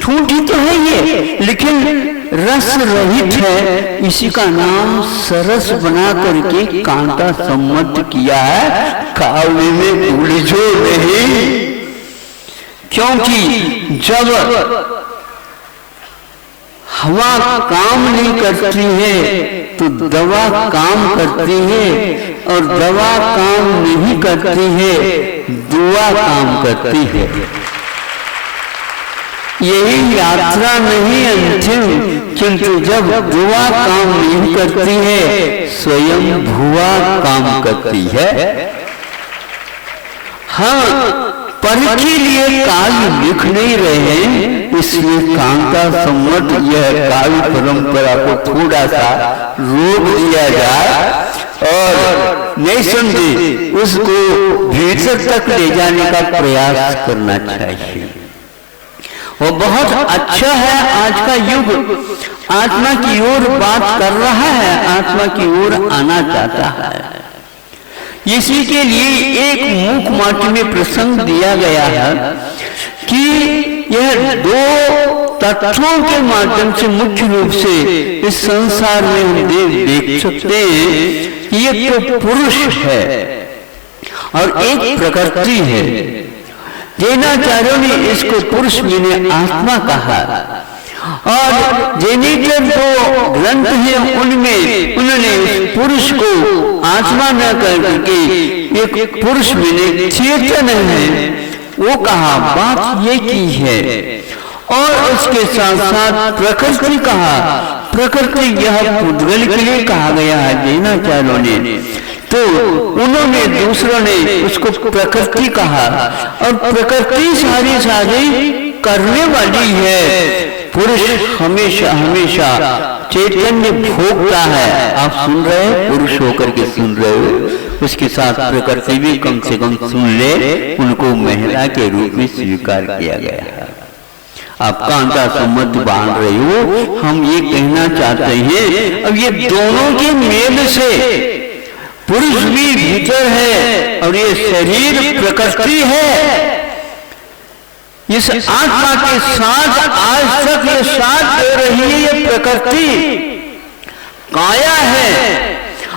ठूंठ ही तो है ये, लेकिन रस रहित है, इसी का नाम सरस बना करके कांता सम्मत किया है। काव्य में उलझो नहीं, क्योंकि जब हवा काम नहीं करती है तो दवा काम करती है, और दवा काम नहीं करती है, दुआ काम करती है। यही यात्रा नहीं अंतिम, किंतु जब दुआ काम नहीं करती है, स्वयं भुआ काम करती है। हाँ, पर के लिए काव्य लिख नहीं रहे हैं, इसलिए कांता सम्मत यह काव्य परंपरा को थोड़ा सा रोक दिया जाए और नहीं समझे उसको भीतर तक ले जाने का प्रयास करना चाहिए। वो बहुत अच्छा है, आज का युग आत्मा की ओर बात कर रहा है, आत्मा की ओर आना चाहता है। इसी के लिए एक मूक माटी में प्रसंग दिया गया है कि यह दो तत्वों के माध्यम से मुख्य रूप से इस संसार में हम देख सकते हैं कि ये तो पुरुष है और एक प्रकृति है। जैनाचार्यों ने इसको पुरुष माने आत्मा कहा और जैनिक जो ग्रंथ हैं उनमें उन्होंने उस पुरुष को आत्मा न करके एक पुरुष माने चेतन है वो कहा, बात ये की है। और उसके साथ साथ प्रकृति कहा, प्रकृति यह पुद्गल के लिए कहा गया है जैनाचार्यों ने, तो उन्होंने दूसरों ने उसको प्रकृति कहा और प्रकृति सारी सारी करने वाली है। पुरुष हमेशा हमेशा चैतन्य भोगता है। आप सुन रहे हैं, पुरुष होकर के सुन रहे हो, उसके साथ प्रकृति भी कम से कम सुन ले, उनको महिला के रूप में स्वीकार किया गया है। आप कांता सम्मत बांध रहे हो, हम ये कहना चाहते हैं अब ये दोनों के मेल से पुरुष भी भीतर है और ये शरीर प्रकृति है। इस आत्मा के साथ आज तक ये साथ दे रही है, ये प्रकृति काया है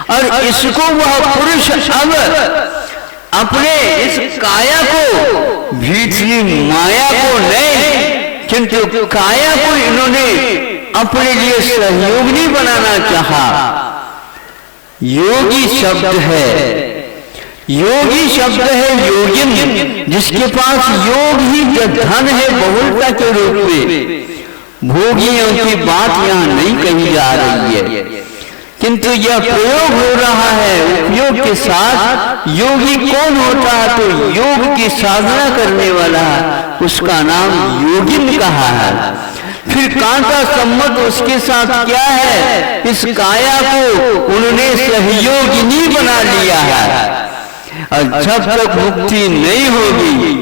और इसको वह पुरुष अब अपने इस काया को, भीतरी माया को नहीं, किंतु काया को इन्होंने अपने लिए सहयोगी बनाना चाहा। योगी शब्द है, योगी शब्द है योगिन, जिसके पास योग ही धन है बहुलता के रूप में। भोगियों की बात यहाँ नहीं कही जा रही है, किंतु यह प्रयोग हो रहा है उपयोग के साथ। योगी कौन होता है? तो योग की साधना करने वाला, उसका नाम योगिन कहा है। फिर कांता सम्मत उसके साथ क्या है? इस काया को उन्होंने सहयोगिनी बना लिया है। और जब तक मुक्ति नहीं होगी,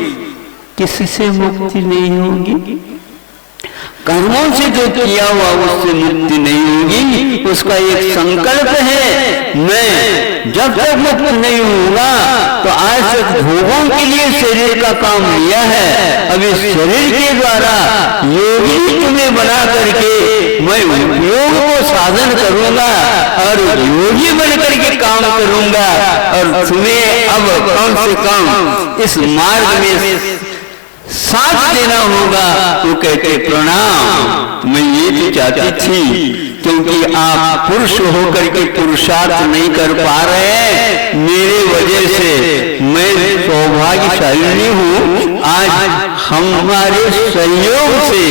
किससे मुक्ति नहीं होगी? कर्मों से जो किया हुआ उससे मुक्ति नहीं होगी। उसका एक संकल्प है, मैं जब तक मुक्त नहीं होगा तो आज तक भोगों के लिए शरीर का काम लिया है, अब इस शरीर के द्वारा योगी तुम्हें बना करके मैं योग को साधन करूंगा और योगी बन करके काम करूंगा और तुम्हें अब कम से कम इस मार्ग में साथ देना होगा। तो कहते प्रणाम, मैं ये भी चाहती थी, क्योंकि आप पुरुष होकर के पुरुषार्थ नहीं कर पा रहे हैं, मेरे वजह से मैं सौभाग्यशाली हूँ। आज हमारे सहयोग से,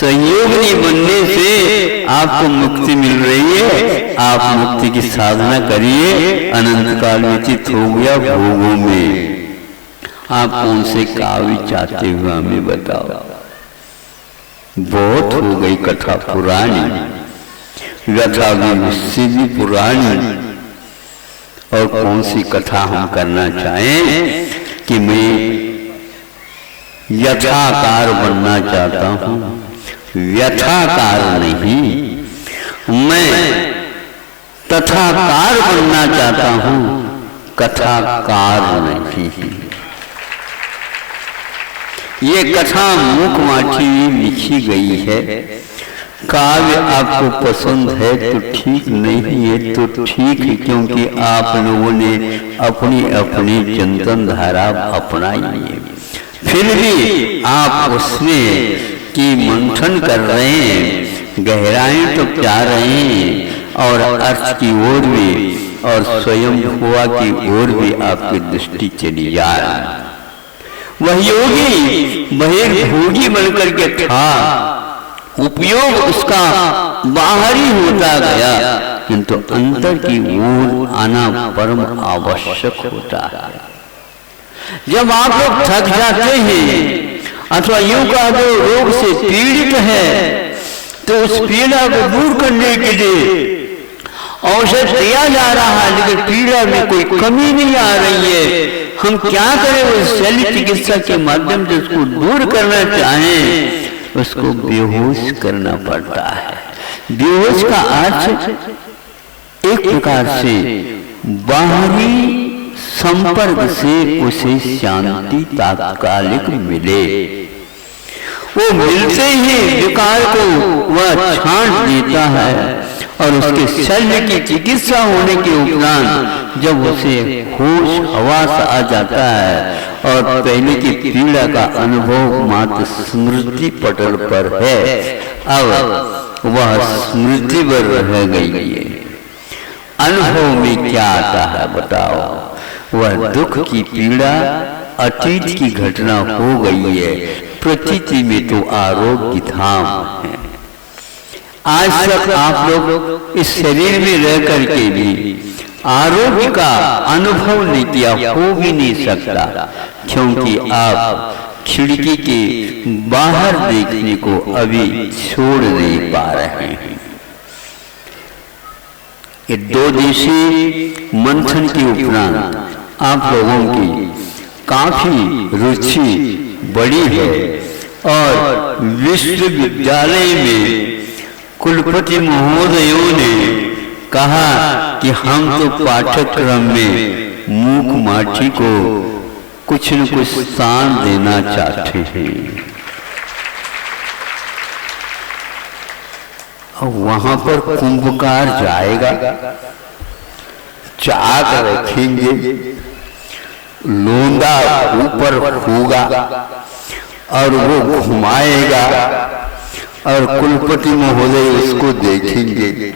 सहयोगी बनने से आपको मुक्ति मिल रही है। आप मुक्ति की साधना करिए, अनंत काल व्यतीत हो गया भोगों में। आप कौन से काव्य चाहते हुए हमें बताओ। बहुत हो गई कथा पुरानी, व्यथा भी पुरानी, और कौन सी कथा हम करना चाहें कि मैं यथाकार बनना चाहता हूँ, व्यथाकार नहीं, मैं तथाकार बनना चाहता हूँ, कथाकार नहीं। ये कथा मूक माटी लिखी गई है। काव्य आपको पसंद है तो ठीक, नहीं है तो ठीक है, क्योंकि आप लोगों ने अपनी अपनी चिंतन धारा अपनाई है। फिर भी आप उसमें की मंथन कर रहे हैं, गहराई तो जा रहे हैं और अर्थ की ओर भी और स्वयं हुआ की ओर भी आपकी दृष्टि चली जा रही है। वह योगी बहिर्भोगी बनकर के था, उपयोग उसका बाहरी होता गया, किंतु अंतर की ओर आना परम आवश्यक होता है। जब आप लोग थक जाते हैं अथवा यूं कहा दो रोग से पीड़ित है, तो उस पीड़ा को दूर करने के लिए औषध दिया जा रहा है, लेकिन पीड़ा में कोई कमी नहीं आ रही है। हम क्या करें? उस शल्य चिकित्सा के माध्यम से उसको दूर करना चाहें, उसको बेहोश करना पड़ता है। बेहोश का अर्थ एक प्रकार से बाहरी संपर्क से उसे शांति तात्कालिक मिले, वो मिलते ही विकार को वह छांट देता है और उसके शल्य की चिकित्सा होने के उपरांत जब उसे होश हवास आ जाता है और पहले की पीड़ा का अनुभव मात्र स्मृति पटल पर है, अब वह स्मृति पर रह गई है। अनुभव में क्या आता है बताओ? वह दुख की पीड़ा अतीत की घटना हो गई है, प्रतीति में तो आरोग्य धाम है। आज तक आप लोग इस शरीर में रह करके भी आरोग्य का अनुभव नहीं किया, हो भी नहीं सकता, क्योंकि आप खिड़की के बाहर देखने को अभी छोड़ नहीं पा रहे हैं। ये 2 दिवसीय मंथन के उपरांत आप लोगों की काफी रुचि बड़ी है और विश्वविद्यालय में कुलपति महोदयों ने कहा कि हम तो पाठ्यक्रम में मूक माटी को कुछ न कुछ स्थान देना चाहते हैं। वहां पर कुंभकार जाएगा, चाक रखेंगे, लोंदा ऊपर होगा और वो घुमाएगा और कुलपति महोदय उसको देखेंगे।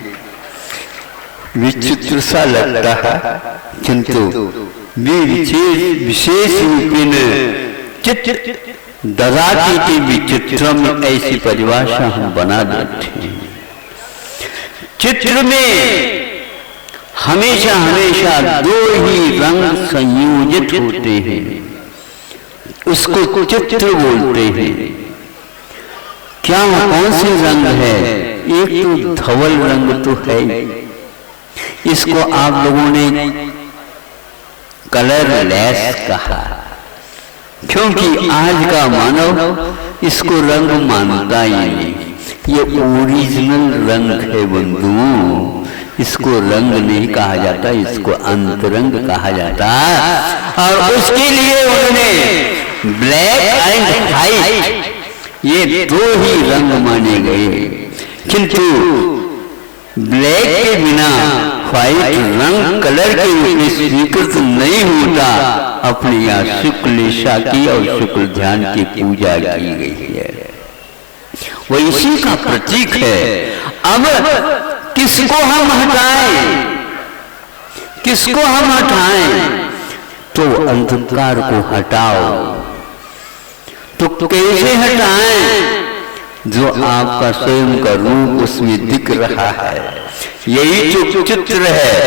विचित्र सा लगता है, किंतु विशेष रूप में ददाती के विचित्रम ऐसी परिभाषा हम बना देते हैं। चित्र में हमेशा हमेशा 2 ही रंग संयोजित होते हैं, उसको चित्र बोलते हैं। क्या कौन से रंग है? एक तो धवल रंग तो है, इसको आप लोगों ने कलरलेस कहा, क्योंकि आज का मानव इसको रंग मानता ही नहीं। ये ओरिजिनल रंग है बंधुओं, इसको रंग नहीं कहा जाता, इसको अंतरंग कहा जाता। और उसके लिए उन्होंने ब्लैक एंड व्हाइट ये 2 ही रंग माने गए, किंतु ब्लैक के बिना व्हाइट रंग कलर के रूप में स्वीकृत नहीं होता। अपने यहाँ शुक्लेशा की और शुक्ल ध्यान की पूजा की गई है, वो इसी का प्रतीक है। अब किसको हम हटाएं? किसको हम हटाएं? तो अंधकार को हटाओ। तो कैसे हटाएं? जो आपका स्वयं का रूप उसमें दिख रहा है, यही जो चित्र है,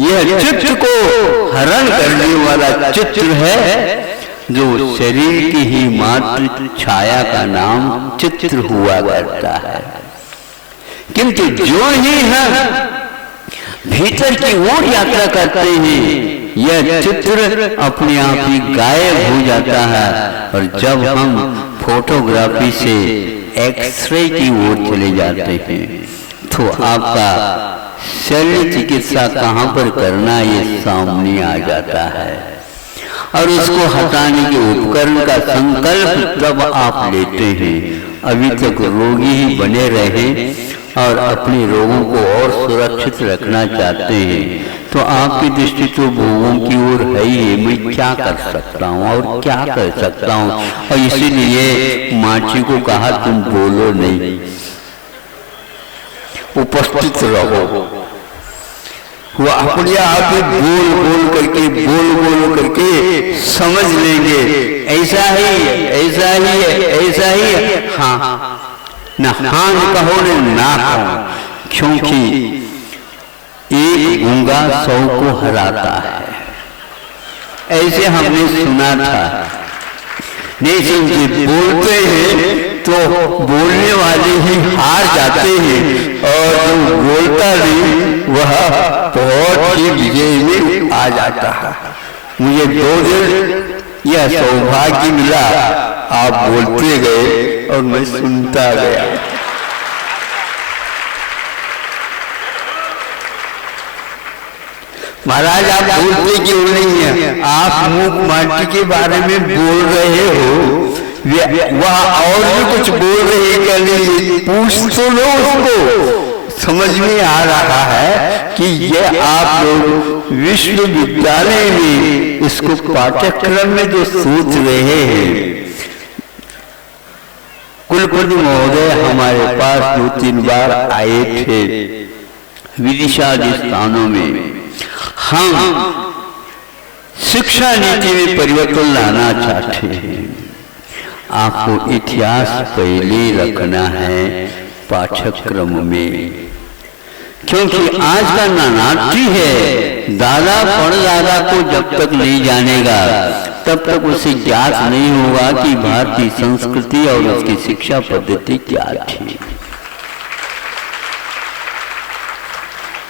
यह चित्र को हरण करने वाला चित्र है, जो शरीर की ही मात्र छाया का नाम चित्र हुआ करता है। किंतु जो ही हम भीतर की ओर यात्रा करते हैं, यह चित्र अपने आप ही गायब हो जाता है। और जब हम फोटोग्राफी से एक्सरे की ओर चले जाते हैं, तो आपका शल्य चिकित्सा कहाँ पर करना ये सामने आ जाता है। और उसको हटाने के उपकरण का संकल्प तब आप लेते हैं। अभी तक रोगी ही बने रहे और अपने रोगों को और सुरक्षित रखना चाहते हैं, तो आपकी दृष्टि तो भोगों की ओर है ही। मैं क्या कर सकता हूँ और क्या कर सकता हूँ, और इसीलिए माची को कहा तुम बोलो नहीं, उपस्थित रहो। वो अपने आप ही बोल करके समझ लेंगे ऐसा ही है, ऐसा ही है, ऐसा ही है। हाँ ना हाँ कहो ना कहो, क्योंकि एक गूंगा 100 को हराता है, ऐसे हमने सुना था। नहीं समझे, बोलते हैं तो बोलने वाले ही हार जाते हैं और जो बोलता नहीं वह बहुत ही विजय में आ जाता है। मुझे 2 दिन यह सौभाग्य मिला, आप बोलते गए और मैं सुनता गया। महाराज आप बोलते क्यों नहीं है? आप मुख माटी के बारे में बोल रहे हो, वह और भी कुछ बोल रहे हैं क्या? नहीं, पूछ तो लो उसको। समझ में आ रहा है कि ये आप लोग विश्वविद्यालय में इसको पाठ्यक्रम में जो सोच रहे हैं, कुलपति महोदय हमारे पास 2-3 बार आए थे विदिशा स्थानों में। हम शिक्षा नीति में परिवर्तन लाना चाहते हैं। आपको इतिहास पहले रखना है पाठ्यक्रम में, क्योंकि आज का नानार्थी है। दादा परदादा को जब तक नहीं जानेगा तब तक उसे ज्ञात नहीं होगा कि भारतीय संस्कृति और उसकी शिक्षा पद्धति क्या थी।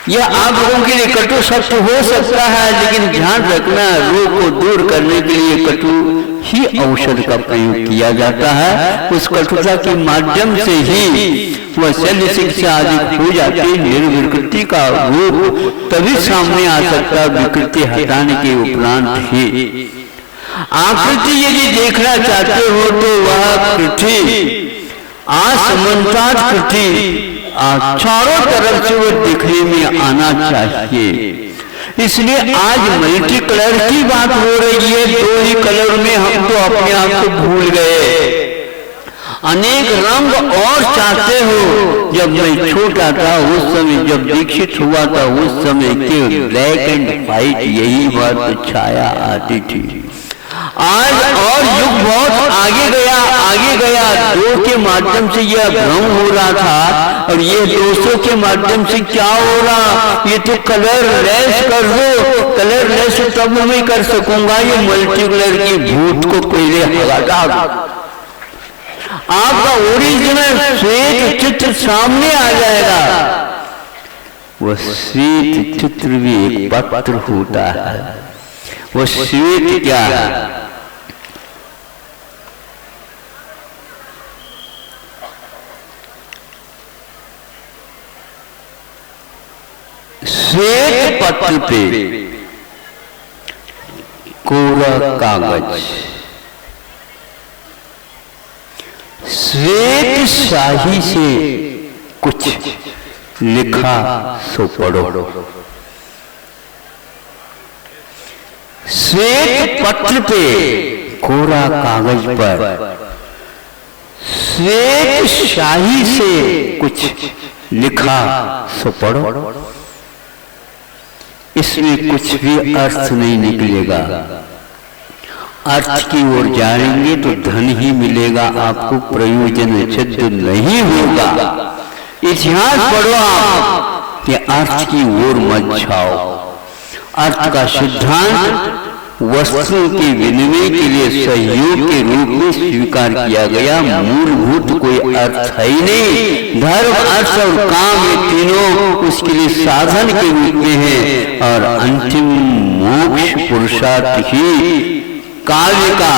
यह आप लोगों के लिए कटु सत्य हो सकता है, लेकिन ध्यान रखना, रोग को दूर करने के लिए कटु ही औषध का प्रयोग किया जाता है। उस कटुता के माध्यम से ही वह शल्य शिक्षा आदि हो जाती है। निर्विकृति का रूप तभी सामने आ सकता, विकृति हटाने के उपरांत ही। आकृति यदि देखना चाहते हो तो वह पृथ्वी असमन्तात पृथ्वी चारों तरफ से वो दिखने में आना चाहिए। इसलिए आज मल्टी कलर की बात हो रही है। 2 ही कलर में हम तो अपने आप को भूल गए। अनेक रंग और चाहते हो। जब मैं छोटा था उस समय, जब दीक्षित हुआ था उस समय के ब्लैक एंड व्हाइट यही बात छाया आती थी। आज और युग बहुत आगे गया। 2 के माध्यम से यह भ्रम हो रहा था, और ये 200 के माध्यम से क्या हो रहा? ये तो कलर लेस कर दो। कलर लेस तब मैं कर सकूंगा, ये मल्टी कलर की भूत को पहले हटा दो। आपका ओरिजिनल श्वेत चित्र सामने आ जाएगा। वह श्वेत चित्र भी एक पत्र होता है। वह श्वेत क्या है? श्वेत पत्र पे कोरा कागज, श्वेत शाही से कुछ लिखा सो पढ़ो। श्वेत पत्र पे कोरा कागज पर श्वेत शाही से कुछ लिखा सो पढ़ो। इसमें कुछ भी अर्थ नहीं निकलेगा। अर्थ की ओर जाएंगे तो धन ही मिलेगा, आपको प्रयोजन सिद्ध नहीं होगा। इतिहास पढ़ो आप कि अर्थ की ओर मत जाओ। अर्थ का सिद्धांत वस्तुओं के विनिमय के लिए सहयोग के रूप में स्वीकार किया गया। मूलभूत कोई अर्थ है ही नहीं। धर्म, अर्थ और काम ये तीनों उसके लिए साधन के रूप में है, और अंतिम मोक्ष पुरुषार्थ ही काव्य का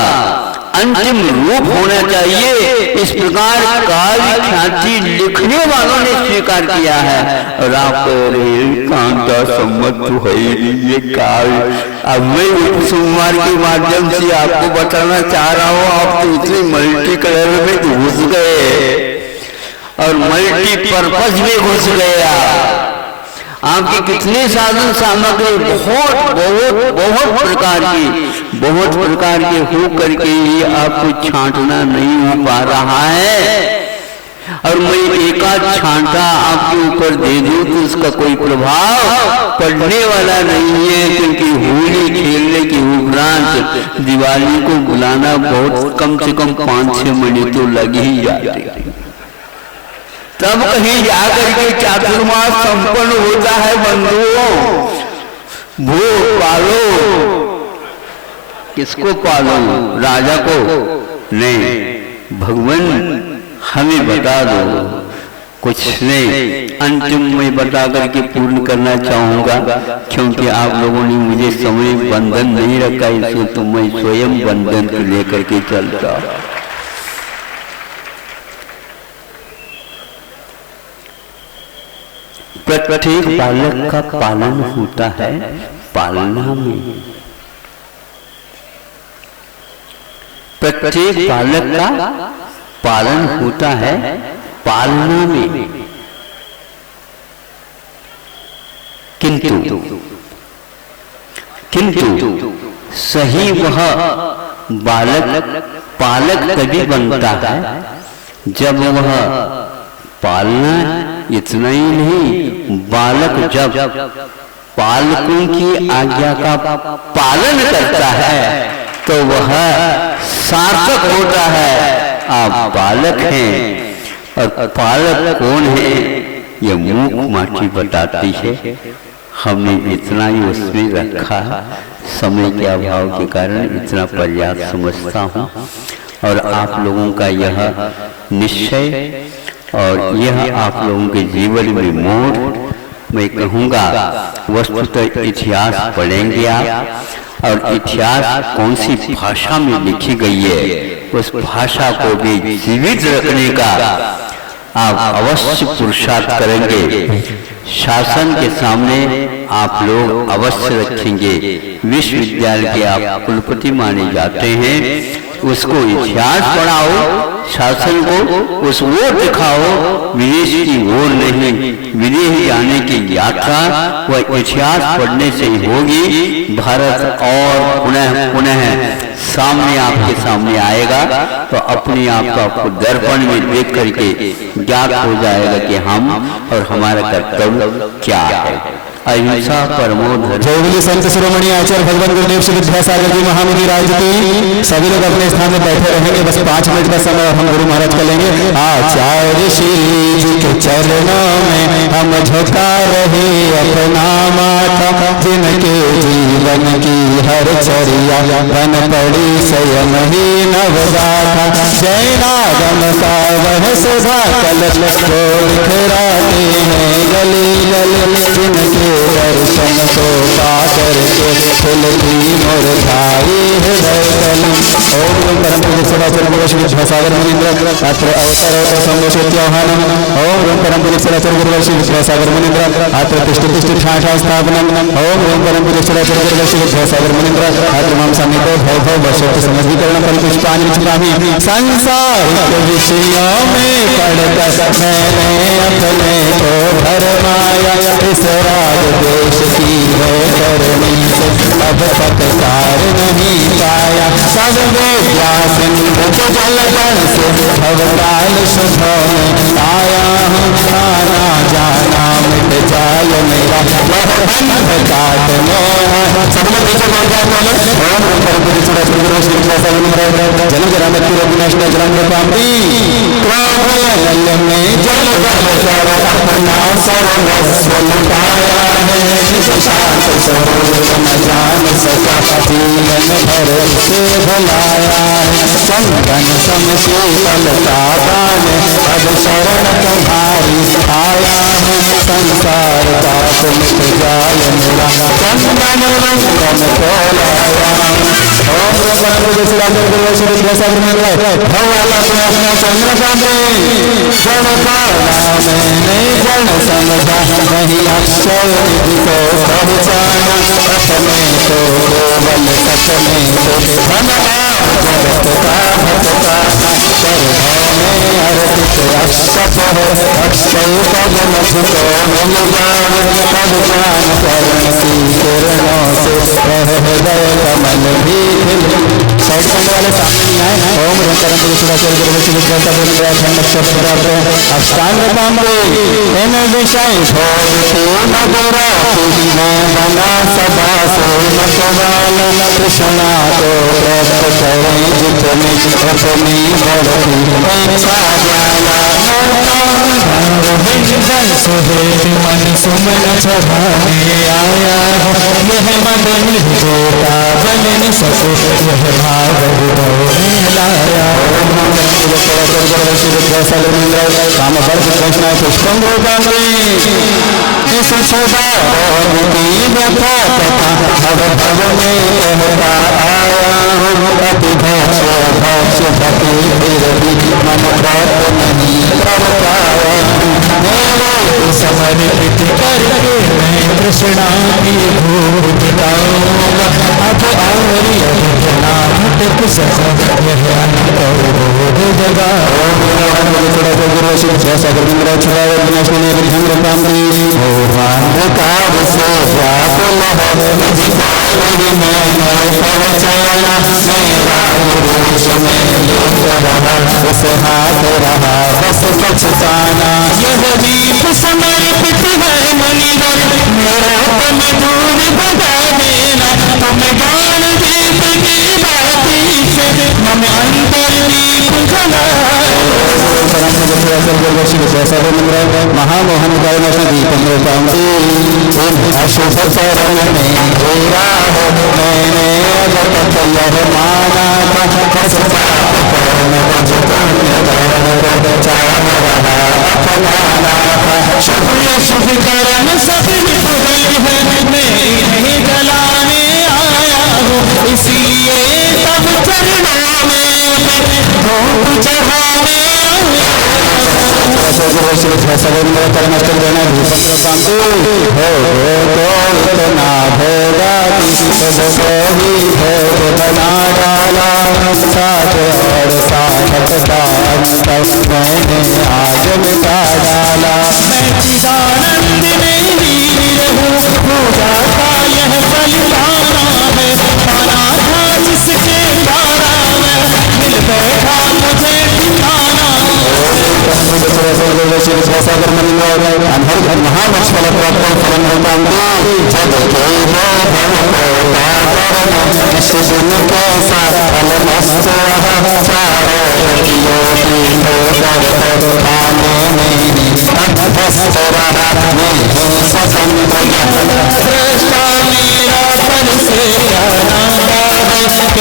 अंतिम रूप होना चाहिए। इस प्रकार काव्य ख्याति लिखने वालों ने स्वीकार किया है। और आप कांता सम्मत तो है ये काव्य। अब मैं उपसंहार के माध्यम से आपको बताना चाह रहा हूँ, आप तो इतने मल्टी कलर में घुस गए और मल्टी पर्पज में घुस गया। आपके कितने साधन सामग्री बहुत प्रकार के हो करके ही आपको छांटना नहीं हो पा रहा है। और मैं एकाध छांटा आपके ऊपर दे दूं तो उसका कोई प्रभाव पड़ने वाला नहीं है, क्योंकि होली खेलने के उपरांत दिवाली को बुलाना बहुत कम से कम 5-6 महीने तो लग ही जाते, तब कहीं जाकर के चातुर्मास संपन्न होता है। बंधुओं, भोग पालो, किसको पालो? राजा को नहीं, भगवान हमें बता दो कुछ नहीं। अंतिम में बता करके पूर्ण करना चाहूंगा, क्योंकि आप लोगों ने मुझे समय बंधन नहीं रखा, इसलिए तो मैं स्वयं बंधन को लेकर के चलता। प्रत्येक बालक का पालन होता है पालना में, प्रत्येक बालक का पालन होता है पालना में, किंतु सही वह बालक पालक तभी बनता है जब वह पालना, इतना ही नहीं, बालक जब पालकों की आज्ञा का पालन करता है तो वह सार्थक होता है। आप बालक हैं और पालक कौन है ये मूक माटी बताती है। हमने इतना ही उसमें रखा, समय के अभाव के कारण इतना पर्याप्त समझता हूँ। और आप लोगों का यह निश्चय और यह आप लोगों के जीवन में मोड़, मैं कहूँगा वस्तुतः इतिहास पढ़ेंगे आप, और इतिहास कौन सी भाषा में लिखी गई है उस भाषा को भी जीवित रखने का आप अवश्य पुरुषार्थ करेंगे। शासन के सामने आप लोग अवश्य रखेंगे। विश्वविद्यालय के आप कुलपति माने जाते हैं, उसको इतिहास पढ़ाओ, शासन को उस ओर दिखाओ, विदेश की ओर नहीं। विदेश जाने की यात्रा वह इतिहास पढ़ने से ही होगी। भारत और पुनः सामने आपके सामने आएगा तो अपने आप को आपको दर्पण में देख करके ज्ञात हो जाएगा कि हम और हमारा कर्तव्य क्या है। अहिंसा परमो धर्म। जय बोले संत शिरोमणि आचार्य भगवान गुरुदेव श्री विद्यासागर जी महामुनि राज की। सभी लोग अपने स्थान में बैठे रहेंगे, बस 5 मिनट का समय और हम गुरु महाराज का लेंगे। आचार्य श्री जी के चरणों में हम झुका रहे अपना माथा, जिनके जीवन की हर चर्या बन पड़ी स्वयं ही नवगाथा। जैनागम का वह सुधा कलश को बिखराते हैं गली गली, जिनके दर्शन को पाकर के फुलती मुरझाई हृदय कल। ओम परम पूज्य सदाचार्य श्री विद्यासागर मुनीन्द्र अत्र अवतर संगोष्ठ्याह्वानम्। ओम परम पूज्य सदाचार्य गुरुदेव श्री विद्यासागर मुनीन्द्र अत्र तिष्ठति ठाठा स्थापनम्। ओम परम पूज्य सदाचार्य गुरुदेव श्री विद्यासागर मुनीन्द्र अत्र मम समीपे भव वर्षोक्त समधिकरण परिपुष्पाणि विचितामि। संसारिक विषयों में पढ़कर मैंने अपने को भरमाया, इस राज देश की है करनी से अब तक तार नहीं पाया। सब विद्या सिंधु जल कण से भवकाल शुभों में आया हूँ, आना जाना मिट जाए मेरा बंध काट मोह। जन जरा मृत्यु विनाश न जन्म पापी में जल अपना सर्वस्व लुटाया है। शांत स्वरूप न जान सका जीवन भर से भुलाया है। चंदन समशीतलता ने अब शरण तुम्हारी आया हूँ, संसार का मिट जाए मेरा चंदन रंगन को लाया। ओम मैंने जन समझा नहीं अक्षय निधि को पहचाना, अपने तो केवल सच में तो जगत का भटका सर्वों में अर्पित अक्षत है अक्षय पद मुझको मिल जाए तब जान करण की किरणों से हृदय कमल भी खिल। साइड करने वाले सामने नहीं आए। ओम रंकरम पुरुषाचार्य गुरुवशी विद्याता ब्रह्मराज नक्षत्र अष्टांग कामरे इन विषय भोग पूर्ण गुरा मैं बना सदा सोमत वाला कृष्णा को प्रकट करें जितने अपनी बढ़ती इच्छा ज्वाला सुहेत मन सुमन चढ़ाने आया यह मदन जोता बन न सको यह भाव लाया। काम वर्ष कृष्ण पुष्पम इस सदा व्यथा तथा भव भव में आया अति भाष भक्ति मन प्राप्त नहीं कर पाया समर्पित करके मैं कृष्णा की भूख मिटाऊंगा अब और भटक सका यह अनंत जगा। हाथ रहा बस पछताना यह दीप समर्पित है मनिवर मेरा तुम दूर भगा देना तुम ज्ञान दीप की बाती से हम अंतर दीप जला। महामोहन अशुभ चरण में तेरा हो मैंने माना शुभ करण सब मैं जलाने आया हूँ इसलिए तब चरणों में चढ़ाने बना डाला साथ और साथ का अंतर मैंने आज मिटा डाला। मैं चिदानंद में वीर हूँ पूजा का यह बलिदाना है पाना था जिसके द्वारा मैं मिल बैठा मुझे ठिकाना। महामक्षल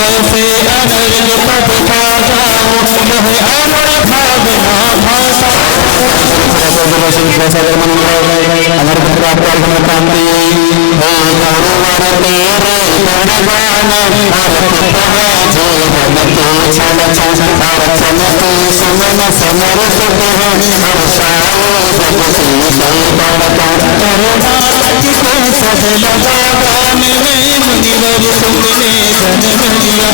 कैसे अनर्ग पद पा जाऊं यह अमर भावना भाषा मुनिवर तुमने जन्म लिया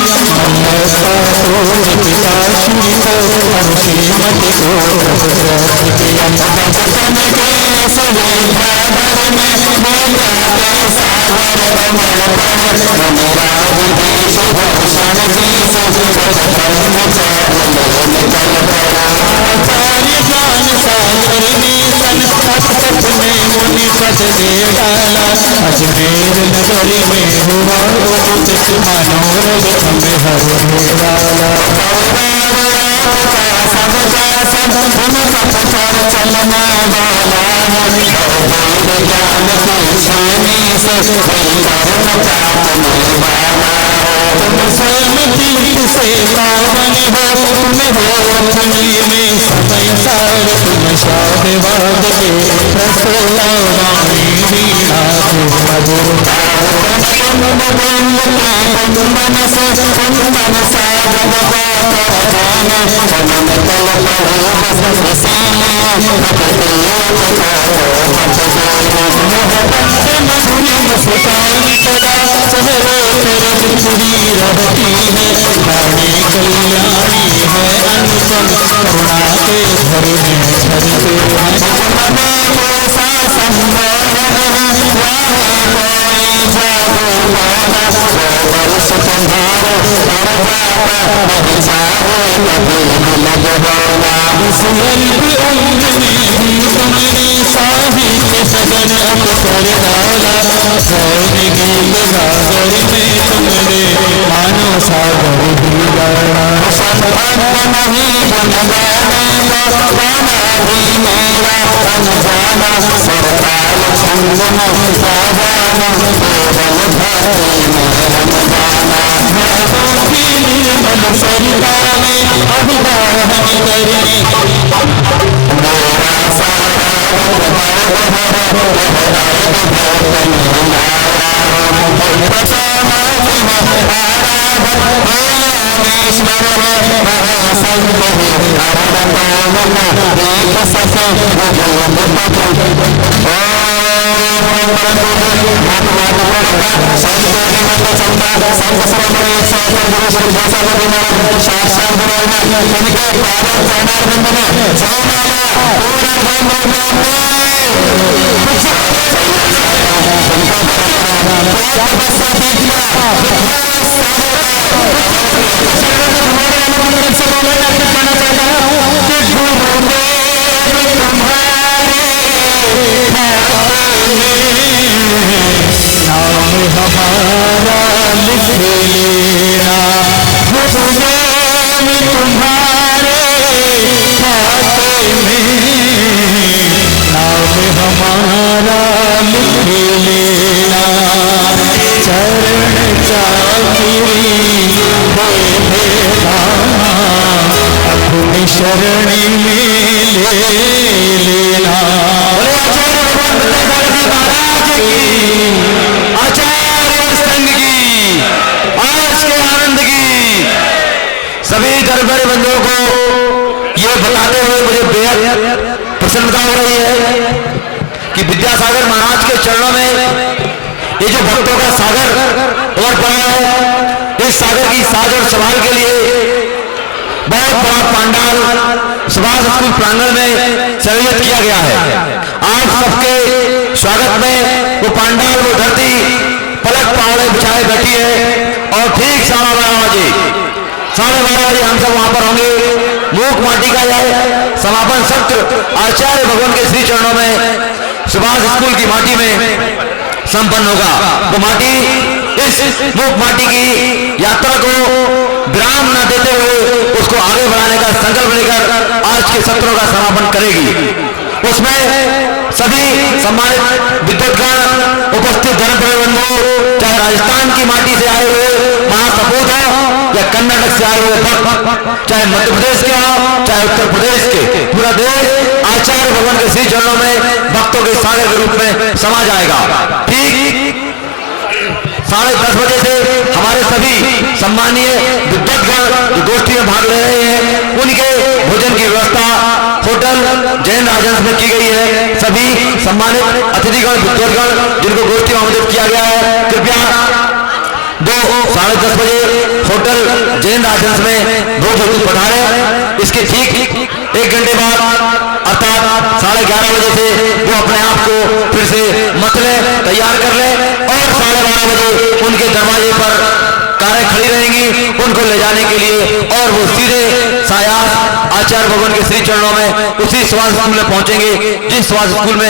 पिता श्री को और श्रीमत को आचार्य ज्ञान सागर में सन सत में मुनि पद दे डाला अजमेर नगरी में हुआ मनोरथ में हर वाला चलना से पावन हो में समय सार तुम शाद वाद के रसोला वाणी वीणा सभी दरबारी बंधुओं को ये बताते हुए मुझे बेहद प्रसन्नता हो रही है कि विद्यासागर महाराज के चरणों में ये जो भक्तों का सागर और पड़ा है, इस सागर की साज और संभाल के लिए बहुत बड़ा पंडाल सुभाष स्कूल प्रांगण में संयोजित किया गया है। आप सबके स्वागत में वो पंडाल, वो धरती पलक पहाड़े बिछाए बैठी है और ठीक 12:30 बजे हम सब वहां पर होंगे। मूक माटी का यह समापन सत्र आचार्य भगवान के श्री चरणों में सुभाष स्कूल की माटी में संपन्न होगा। वो माटी, इस मूक माटी की यात्रा को विराम न देते हुए उसको आगे बढ़ाने का संकल्प लेकर आज के सत्रों का समापन करेगी। उसमें सभी सम्मानित विद्वत्गण, उपस्थित धर्मप्रेमी बंधु, चाहे राजस्थान की माटी से आए हुए महासपूत हैं या कर्नाटक से आए हुए भक्त, चाहे मध्य प्रदेश के हो, चाहे उत्तर प्रदेश के, पूरा देश आचार्य भगवान के श्री चरणों में भक्तों के सागर के रूप में समा जाएगा। ठीक 10:30 बजे से हमारे सभी सम्मानीय विद्वत्गण जो गोष्ठी में भाग ले रहे हैं, उनके भोजन की व्यवस्था होटल जैन राजहंस में की गई है। सभी सम्मानित अतिथिगण, विद्वत्गण जिनको गोष्ठी में आमंत्रित किया गया है, कृपया 10:30 बजे होटल जैन राजहंस में रोज पधारे। इसके ठीक 1 घंटे बाद अर्थात 11:30 बजे से वो अपने आप को फिर से मतले तैयार कर ले और 12:30 बजे उनके दरवाजे पर कारें खड़ी रहेंगी उनको ले जाने के लिए, और वो सीधे सायास आचार्य भगवान के श्री चरणों में उसी सुभाष स्कूल में पहुंचेंगे जिस सुभाष स्कूल में